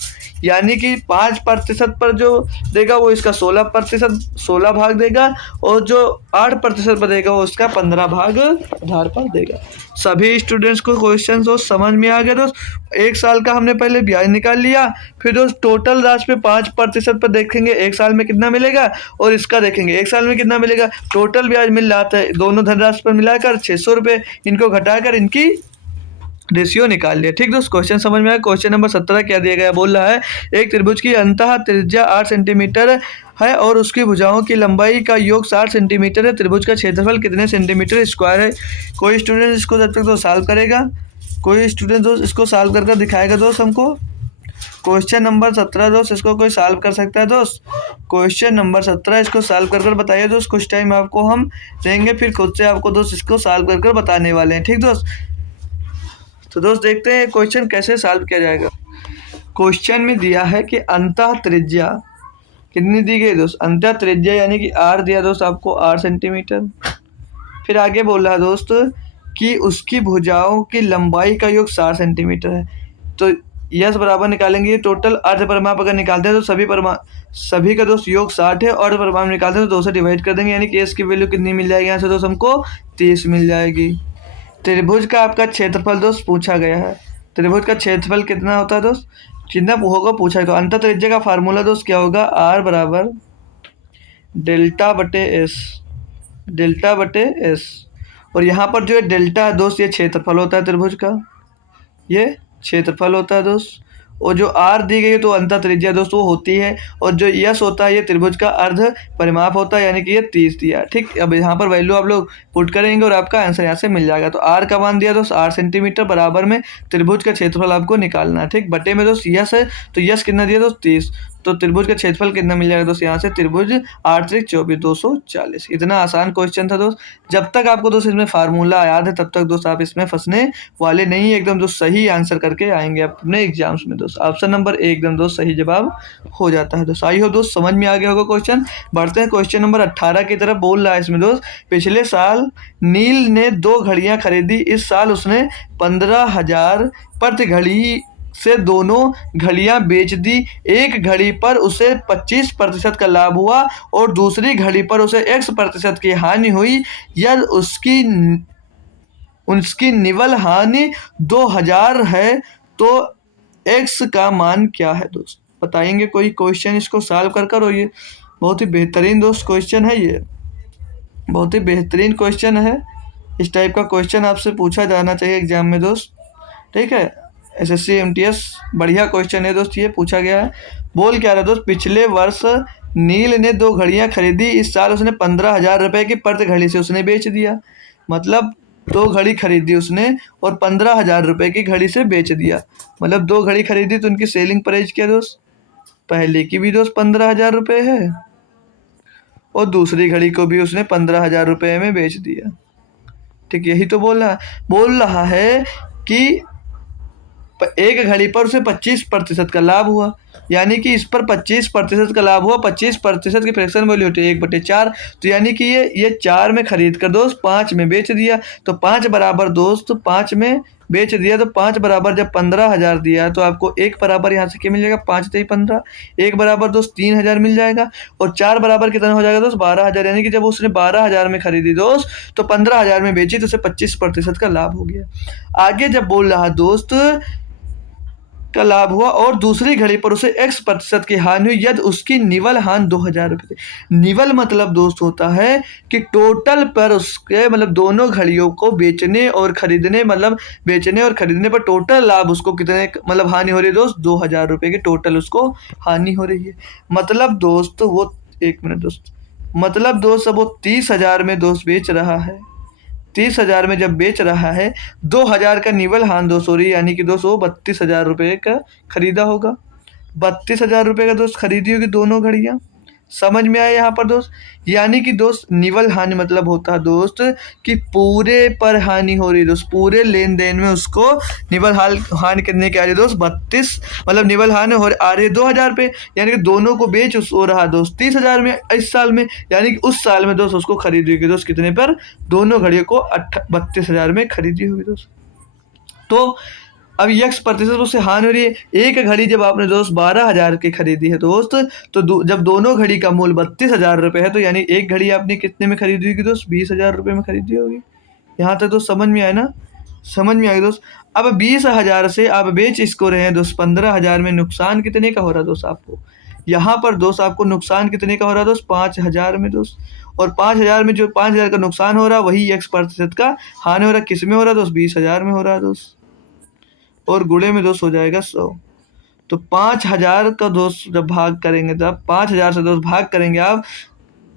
यानी कि 5% पर जो देगा वो इसका 16 भाग देगा, और जो 8% पर देगा वो उसका 15 भाग आधार पर देगा। सभी स्टूडेंट्स को क्वेश्चन दोस्त समझ में आ गया दोस्त। एक साल का हमने पहले ब्याज निकाल लिया, फिर दोस्त टोटल राशि पे 5% पर देखेंगे एक साल में कितना मिलेगा, और इसका देखेंगे एक साल में कितना मिलेगा। टोटल ब्याज मिल रहा था दोनों धनराशि पर मिलाकर 600 रुपये, इनको घटाकर इनकी रेशियो निकाल लिया। ठीक दोस्त, क्वेश्चन समझ में आया। क्वेश्चन नंबर 17 क्या दिया गया, बोल रहा है एक त्रिभुज की अंतः त्रिज्या 8 सेंटीमीटर है और उसकी भुजाओं की लंबाई का योग 60 सेंटीमीटर है। त्रिभुज का क्षेत्रफल कितने सेंटीमीटर स्क्वायर है। कोई स्टूडेंट इसको जब तक तो सॉल्व करेगा, कोई स्टूडेंट दोस्त इसको सॉल्व कर दिखाएगा दोस्त हमको। क्वेश्चन नंबर 17 दोस्त इसको कोई सॉल्व कर सकता है दोस्त। क्वेश्चन नंबर 17 इसको सॉल्व कर बताइए दोस्त। कुछ टाइम आपको हम देंगे, फिर खुद से आपको दोस्त इसको सॉल्व कर बताने वाले हैं। ठीक दोस्त, तो दोस्त देखते हैं क्वेश्चन कैसे सॉल्व किया जाएगा। क्वेश्चन में दिया है कि अंतः त्रिज्या कितनी दी गई दोस्त, अंतः त्रिज्या यानी कि आर दिया दोस्त आपको 8 सेंटीमीटर। फिर आगे बोल रहा है दोस्त कि उसकी भुजाओं की लंबाई का योग 60 सेंटीमीटर है। तो यस बराबर निकालेंगे, टोटल अर्ध परिमाप अगर निकालते हैं तो सभी का दोस्त योग 60 है, और परिमाप निकालते हैं तो 2 से डिवाइड कर देंगे, यानी कि एस की वैल्यू कितनी मिल जाएगी यहाँ से दोस्त हमको 30 मिल जाएगी। त्रिभुज का आपका क्षेत्रफल दोस्त पूछा गया है। त्रिभुज का क्षेत्रफल कितना होता है दोस्त, कितना होगा पूछा है। तो अंतः त्रिज्या का फार्मूला दोस्त क्या होगा, आर बराबर डेल्टा बटे एस। और यहाँ पर जो है डेल्टा है दोस्त, ये क्षेत्रफल होता है त्रिभुज का, ये क्षेत्रफल होता है दोस्त। और जो आर दी गई है तो अंतः त्रिज्या दोस्त वो होती है, और जो यस होता है ये त्रिभुज का अर्ध परिमाप होता है, यानी कि ये 30 दिया। ठीक, अब यहाँ पर वैल्यू आप लोग पुट करेंगे और आपका आंसर यहाँ से मिल जाएगा। तो आर का मान दिया दोस्त 8 सेंटीमीटर, बराबर में त्रिभुज का क्षेत्रफल आपको निकालना है। ठीक, बटे में दोस्त यस है तो यस कितना दिया दोस्त 30, तो त्रिभुज का क्षेत्रफल कितना मिल जाएगा दोस्त, यहाँ से त्रिभुज 8 3 24 240। इतना आसान क्वेश्चन था दोस्त। जब तक आपको दोस्त इसमें फार्मूला याद है तब तक दोस्त आप इसमें फंसने वाले नहीं, एकदम दोस्त सही आंसर करके आएंगे अपने एग्जाम्स में दोस्त। ऑप्शन नंबर एकदम दोस्त सही जवाब हो जाता है दोस्त। आई हो दोस्त समझ में आ गया होगा क्वेश्चन। बढ़ते हैं क्वेश्चन नंबर 18 की तरफ। बोल रहा है इसमें दोस्त, पिछले साल नील ने 2 घड़ियां खरीदी, इस साल उसने 15,000 प्रति घड़ी से दोनों घड़ियां बेच दी। एक घड़ी पर उसे 25% का लाभ हुआ और दूसरी घड़ी पर उसे x% की हानि हुई। यदि उसकी निवल हानि 2,000 है तो x का मान क्या है दोस्त, बताएंगे कोई क्वेश्चन इसको सॉल्व कर। और ये बहुत ही बेहतरीन दोस्त क्वेश्चन है, ये बहुत ही बेहतरीन क्वेश्चन है। इस टाइप का क्वेश्चन आपसे पूछा जाना चाहिए एग्जाम में दोस्त। ठीक है, SSC MTS बढ़िया क्वेश्चन है दोस्त, ये पूछा गया है। बोल क्या रहा दोस्त, पिछले वर्ष नील ने 2 घड़ियां खरीदी, इस साल उसने 15,000 रुपये की प्रति घड़ी से उसने बेच दिया। मतलब 2 घड़ी खरीदी उसने और 15,000 रुपये की घड़ी से बेच दिया। मतलब 2 घड़ी खरीदी तो उनकी सेलिंग प्राइस क्या दोस्त, पहले की भी दोस्त 15,000 रुपये है और दूसरी घड़ी को भी उसने 15,000 रुपये में बेच दिया। ठीक, यही तो बोल रहा है कि एक घड़ी पर उसे 25% का लाभ हुआ, यानी कि इस पर 25% का लाभ हुआ। 25% की फ्रैक्शन वैल्यू होती है 1/4, तो यानी कि ये 4 में खरीद कर दोस्त 5 में बेच दिया। तो 5 बराबर दोस्त 5 में बेच दिया, तो 5 बराबर जब 15,000 दिया तो आपको 1 बराबर यहाँ से क्या मिल जाएगा, 5 3 15, 1 बराबर दोस्त 3,000 मिल जाएगा। और 4 बराबर कितना हो जाएगा दोस्त 12,000, यानी कि जब उसने 12,000 में खरीदी दोस्त तो 15,000 में बेची तो उसे 25% का लाभ हो गया। आगे जब बोल रहा दोस्त का लाभ हुआ और दूसरी घड़ी पर उसे x% की हानि हुई यदि उसकी निवल हानि 2000 रुपये थी। निवल मतलब दोस्त होता है कि टोटल पर उसके मतलब दोनों घड़ियों को बेचने और खरीदने मतलब बेचने और खरीदने पर टोटल लाभ उसको कितने मतलब हानि हो रही है दोस्त 2000 रुपये की टोटल उसको हानि हो रही है। मतलब दोस्त वो 1 मिनट दोस्त, मतलब दोस्त अब वो 30,000 में दोस्त बेच रहा है। 30,000 में जब बेच रहा है 2,000 का निवल हान दोस्त हो रही है, यानी कि दोस्त वो 32,000 रुपये का खरीदा होगा। 32,000 रुपये का दोस्त खरीदी होगी दोनों घड़ियाँ। समझ में आया यहाँ पर दोस्त। यानी कि दोस्त निवल हानि मतलब होता है दोस्त कि पूरे पर हानि हो रही है दोस्त, पूरे लेन देन में उसको निवल हानि कितने की आ रही है दोस्त 32, मतलब निवल हानि आ रही है 2,000 रुपये, यानी कि दोनों को बेच उस हो रहा दोस्त 30,000 में इस साल में, यानी कि उस साल में दोस्त उसको खरीदी होगी दोस्त कितने पर, दोनों घड़ियों को 32,000 में खरीदी होगी दोस्त। तो अब x% उससे हानि हो रही है। एक घड़ी जब आपने दोस्त 12,000 की खरीदी है दोस्त, तो जब दोनों घड़ी का मूल्य 32,000 रुपये है, तो यानी एक घड़ी आपने कितने में खरीदी होगी दोस्त 20,000 रुपये में खरीदी होगी। यहाँ तक दोस्त समझ में आया ना, समझ में आएगा दोस्त। अब 20,000 से आप बेच इसको रहे हैं दोस्त 15,000 में, नुकसान कितने का हो रहा है दोस्त आपको, यहाँ पर दोस्त आपको नुकसान कितने का हो रहा है दोस्त 5,000 में दोस्त। और 5,000 में जो 5,000 का नुकसान हो रहा है वही x% का हानि हो रहा है, किस में हो रहा है दोस्त 20,000 में हो रहा है दोस्त, और गुणे में दोस्त हो जाएगा 100। तो 5,000 का दोस्त जब भाग करेंगे तब 5,000 से दोस्त भाग करेंगे आप,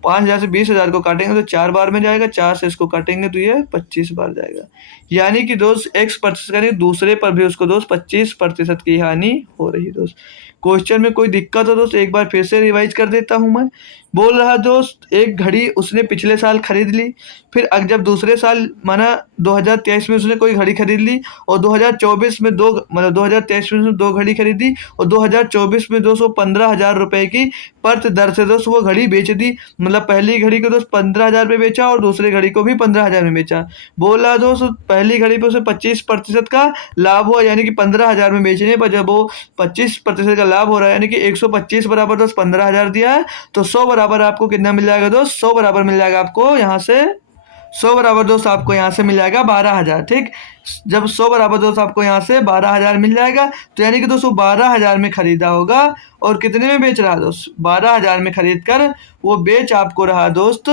5,000 से 20,000 को काटेंगे तो 4 बार में जाएगा, 4 से इसको काटेंगे तो ये 25 बार जाएगा। यानी कि दोस्त x% का दूसरे पर भी उसको दोस्त 25% की हानि हो रही है दोस्त। क्वेश्चन में कोई दिक्कत हो दोस्त एक बार फिर से रिवाइज कर देता हूँ मैं। बोल रहा दोस्त एक घड़ी उसने पिछले साल खरीद ली, फिर जब दूसरे साल माना 2023 में उसने कोई घड़ी खरीद ली, और 2024 में मतलब 2023 में उसने 2 घड़ी खरीदी, और 2024 में दोस्त वो 15,000 रुपये की प्रति दर से दोस्त वो घड़ी बेच दी। मतलब पहली घड़ी को दोस्त 15,000 में बेचा और दूसरी घड़ी को भी 15,000 में बेचा। बोला दोस्त पहली घड़ी पे उसे 25% का लाभ हुआ, यानी कि 15,000 में बेचने पर जब वो 25% का लाभ हो रहा है, यानी कि 125 बराबर दोस्त 15,000 दिया है, तो 100 बराबर आपको कितना मिल जाएगा दोस्त, 100 बराबर मिल जाएगा आपको यहाँ से, 100 बराबर दोस्त आपको यहाँ से मिल जाएगा 12,000। ठीक, जब 100 बराबर दोस्त आपको यहाँ से 12,000 मिल जाएगा, तो यानी कि दोस्तों 12,000 में खरीदा होगा और कितने में बेच रहा दोस्त 12,000 में खरीद कर वो बेच आपको रहा दोस्त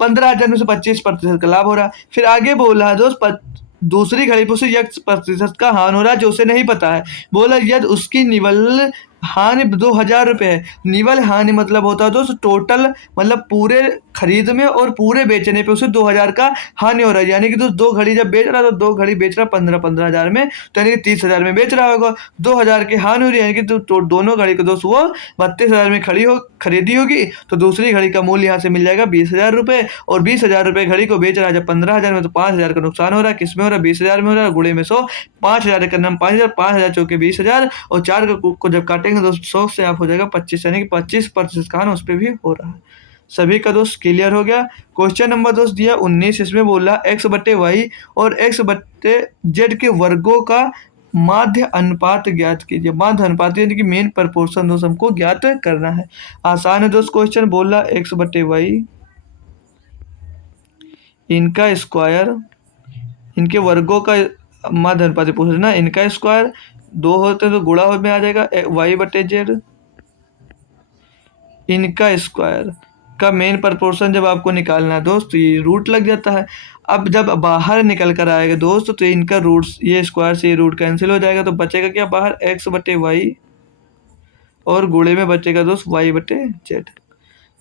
15,000 में से 25% का लाभ हो रहा। फिर आगे बोल रहा है दोस्त दूसरी घड़ी पर उसे x% का हानि हो रहा है जो उसे नहीं पता है। बोला यदि उसकी निवल हानि 2,000 रुपये है। निवल हानि मतलब होता है दोस्त टोटल मतलब पूरे खरीद में और पूरे बेचने पे उसे 2,000 का हानि हो रहा है, यानी कि दोस्त 2 घड़ी जब बेच रहा तो 2 घड़ी बेच रहा 15,000 में, तो यानी कि 30,000 में बेच रहा होगा, 2,000 की हानि हो रही है, यानी कि तो दोनों घड़ी को दोस्त वो 32,000 में खरीदी होगी, तो दूसरी घड़ी का मूल्य यहाँ से मिल जाएगा 20,000 रुपये, और 20,000 रुपये घड़ी को बेच रहा है जब 15,000 में, तो 5,000 का नुकसान हो रहा है, किस में हो रहा है 20,000 में हो रहा है, गुणे में 100, 5,000 का नाम 5,000, 5,000 चौके 20,000, और 4 को जब काटेंगे दोस्त 100 से आप हो जाएगा 25, यानी कि 25% का उस पर भी हो रहा है। सभी का दोस्त क्लियर हो गया। क्वेश्चन नंबर दोस्त दिया 19, इसमें बोला x/y और x/z के वर्गों का माध्य अनुपात ज्ञात कीजिए। माध्य अनुपात यानी कि मेन प्रपोर्शन दोस्त हमको ज्ञात करना है। आसान है दोस्त क्वेश्चन, बोला x/y इनका स्क्वायर, इनके वर्गों का माध्य अनुपात पूछ ना, इनका स्क्वायर 2 होते हैं तो गुणा में आ जाएगा y/z, इनका स्क्वायर का मेन प्रपोर्शन जब आपको निकालना है दोस्त तो ये रूट लग जाता है। अब जब बाहर निकल कर आएगा दोस्त तो इनका रूट, ये स्क्वायर से ये रूट कैंसिल हो जाएगा, तो बचेगा क्या बाहर x/y, और गुणे में बचेगा दोस्त y/z।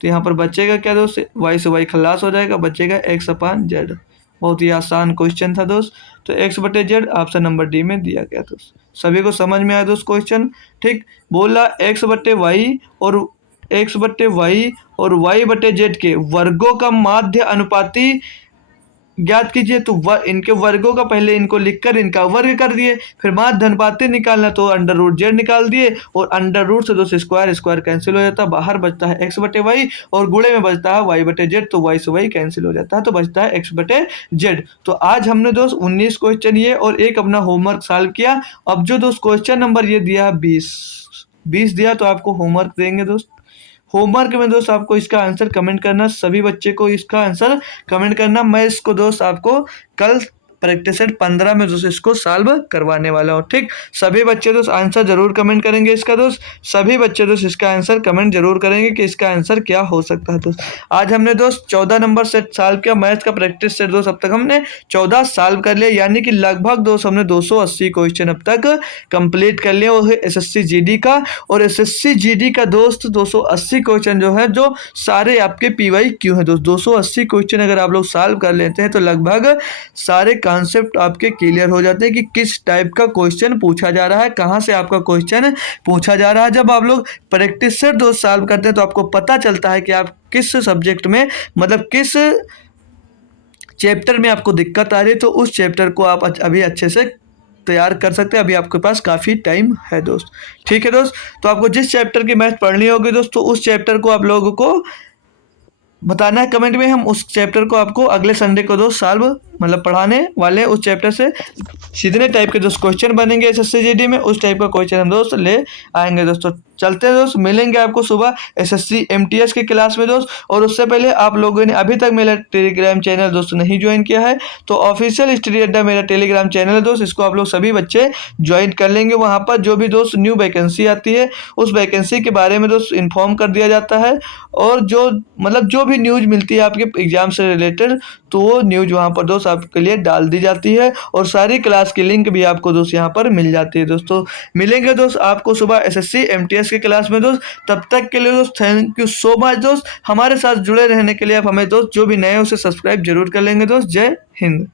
तो यहाँ पर बचेगा क्या दोस्त, y से y खलास हो जाएगा, बचेगा x/z। बहुत ही आसान क्वेश्चन था दोस्त। तो x/z ऑप्शन नंबर डी में दिया गया दोस्त। सभी को समझ में आया दोस्त क्वेश्चन। ठीक, बोला x/y और y/z के वर्गों का माध्य अनुपाती ज्ञात कीजिए। तो इनके वर्गों का पहले इनको लिखकर इनका वर्ग कर दिए, फिर माध्य अनुपाती निकालना तो √z निकाल दिए, और √रूट से दोस्त स्क्वायर कैंसिल हो जाता है, बाहर बचता है x/y, और गुणे में बचता है y/z, तो y से y कैंसिल हो जाता है, तो बचता है x/z। तो आज हमने दोस्त 19 क्वेश्चन ये और एक अपना होमवर्क सॉल्व किया। अब जो दोस्त क्वेश्चन नंबर ये दिया 20 दिया, तो आपको होमवर्क देंगे दोस्त। होमवर्क में दोस्त आपको इसका आंसर कमेंट करना, सभी बच्चे को इसका आंसर कमेंट करना। मैं इसको दोस्त आपको कल प्रैक्टिस सेट 15 में दोस्त इसको सॉल्व करवाने वाला हूँ। ठीक, सभी बच्चे दोस्त आंसर जरूर कमेंट करेंगे इसका दोस्त, सभी बच्चे दोस्त इसका आंसर कमेंट जरूर करेंगे कि इसका आंसर क्या हो सकता है दोस्त। आज हमने दोस्त 14 नंबर सेट सॉल्व किया मैथ्स का प्रैक्टिस सेट दोस्त, अब तक हमने 14 सॉल्व कर लिया, यानी कि लगभग दोस्त हमने 280 क्वेश्चन अब तक कंप्लीट कर लिया वो है एसएससी जीडी का। और एसएससी जीडी का दोस्त 280 क्वेश्चन जो है जो सारे आपके पीवाईक्यू है दोस्त। 280 क्वेश्चन अगर आप लोग सॉल्व कर लेते हैं तो लगभग सारे कॉन्सेप्ट आपके क्लियर हो जाते हैं कि किस टाइप का क्वेश्चन पूछा जा रहा है, कहाँ से आपका क्वेश्चन पूछा जा रहा है। जब आप लोग प्रैक्टिस सेट दोस्त सॉल्व करते हैं तो आपको पता चलता है कि आप किस सब्जेक्ट में, मतलब किस चैप्टर में आपको दिक्कत आ रही है, तो उस चैप्टर को आप अभी अच्छे से तैयार कर सकते हैं। अभी आपके पास काफ़ी टाइम है दोस्त। ठीक है दोस्त, तो आपको जिस चैप्टर की मैथ पढ़नी होगी दोस्त, तो उस चैप्टर को आप लोगों को बताना है कमेंट में, हम उस चैप्टर को आपको अगले संडे को दोस्त सॉल्व मतलब पढ़ाने वाले हैं। उस चैप्टर से जितने टाइप के दोस्त क्वेश्चन बनेंगे एसएससी जीडी में, उस टाइप का क्वेश्चन हम दोस्त ले आएंगे दोस्तों। चलते हैं दोस्त, मिलेंगे आपको सुबह एसएससी एमटीएस के क्लास में दोस्त। और उससे पहले आप लोगों ने अभी तक मेरा टेलीग्राम चैनल दोस्त नहीं ज्वाइन किया है तो ऑफिशियल स्टडी अड्डा मेरा टेलीग्राम चैनल है दोस्त, इसको आप लोग सभी बच्चे ज्वाइन कर लेंगे। वहाँ पर जो भी दोस्त न्यू वैकेंसी आती है उस वैकेंसी के बारे में दोस्त इन्फॉर्म कर दिया जाता है, और जो मतलब जो भी न्यूज़ मिलती है आपके एग्जाम से रिलेटेड तो वो न्यूज़ वहाँ पर दोस्त आपके लिए डाल दी जाती है, और सारी क्लास की लिंक भी आपको दोस्त यहाँ पर मिल जाती है दोस्तों। मिलेंगे दोस्त आपको सुबह एसएससी एमटीएस के क्लास में दोस्त। तब तक के लिए दोस्त थैंक यू सो मच दोस्त, हमारे साथ जुड़े रहने के लिए। आप हमें दोस्त जो भी नए हैं उसे सब्सक्राइब जरूर कर लेंगे दोस्त। जय हिंद।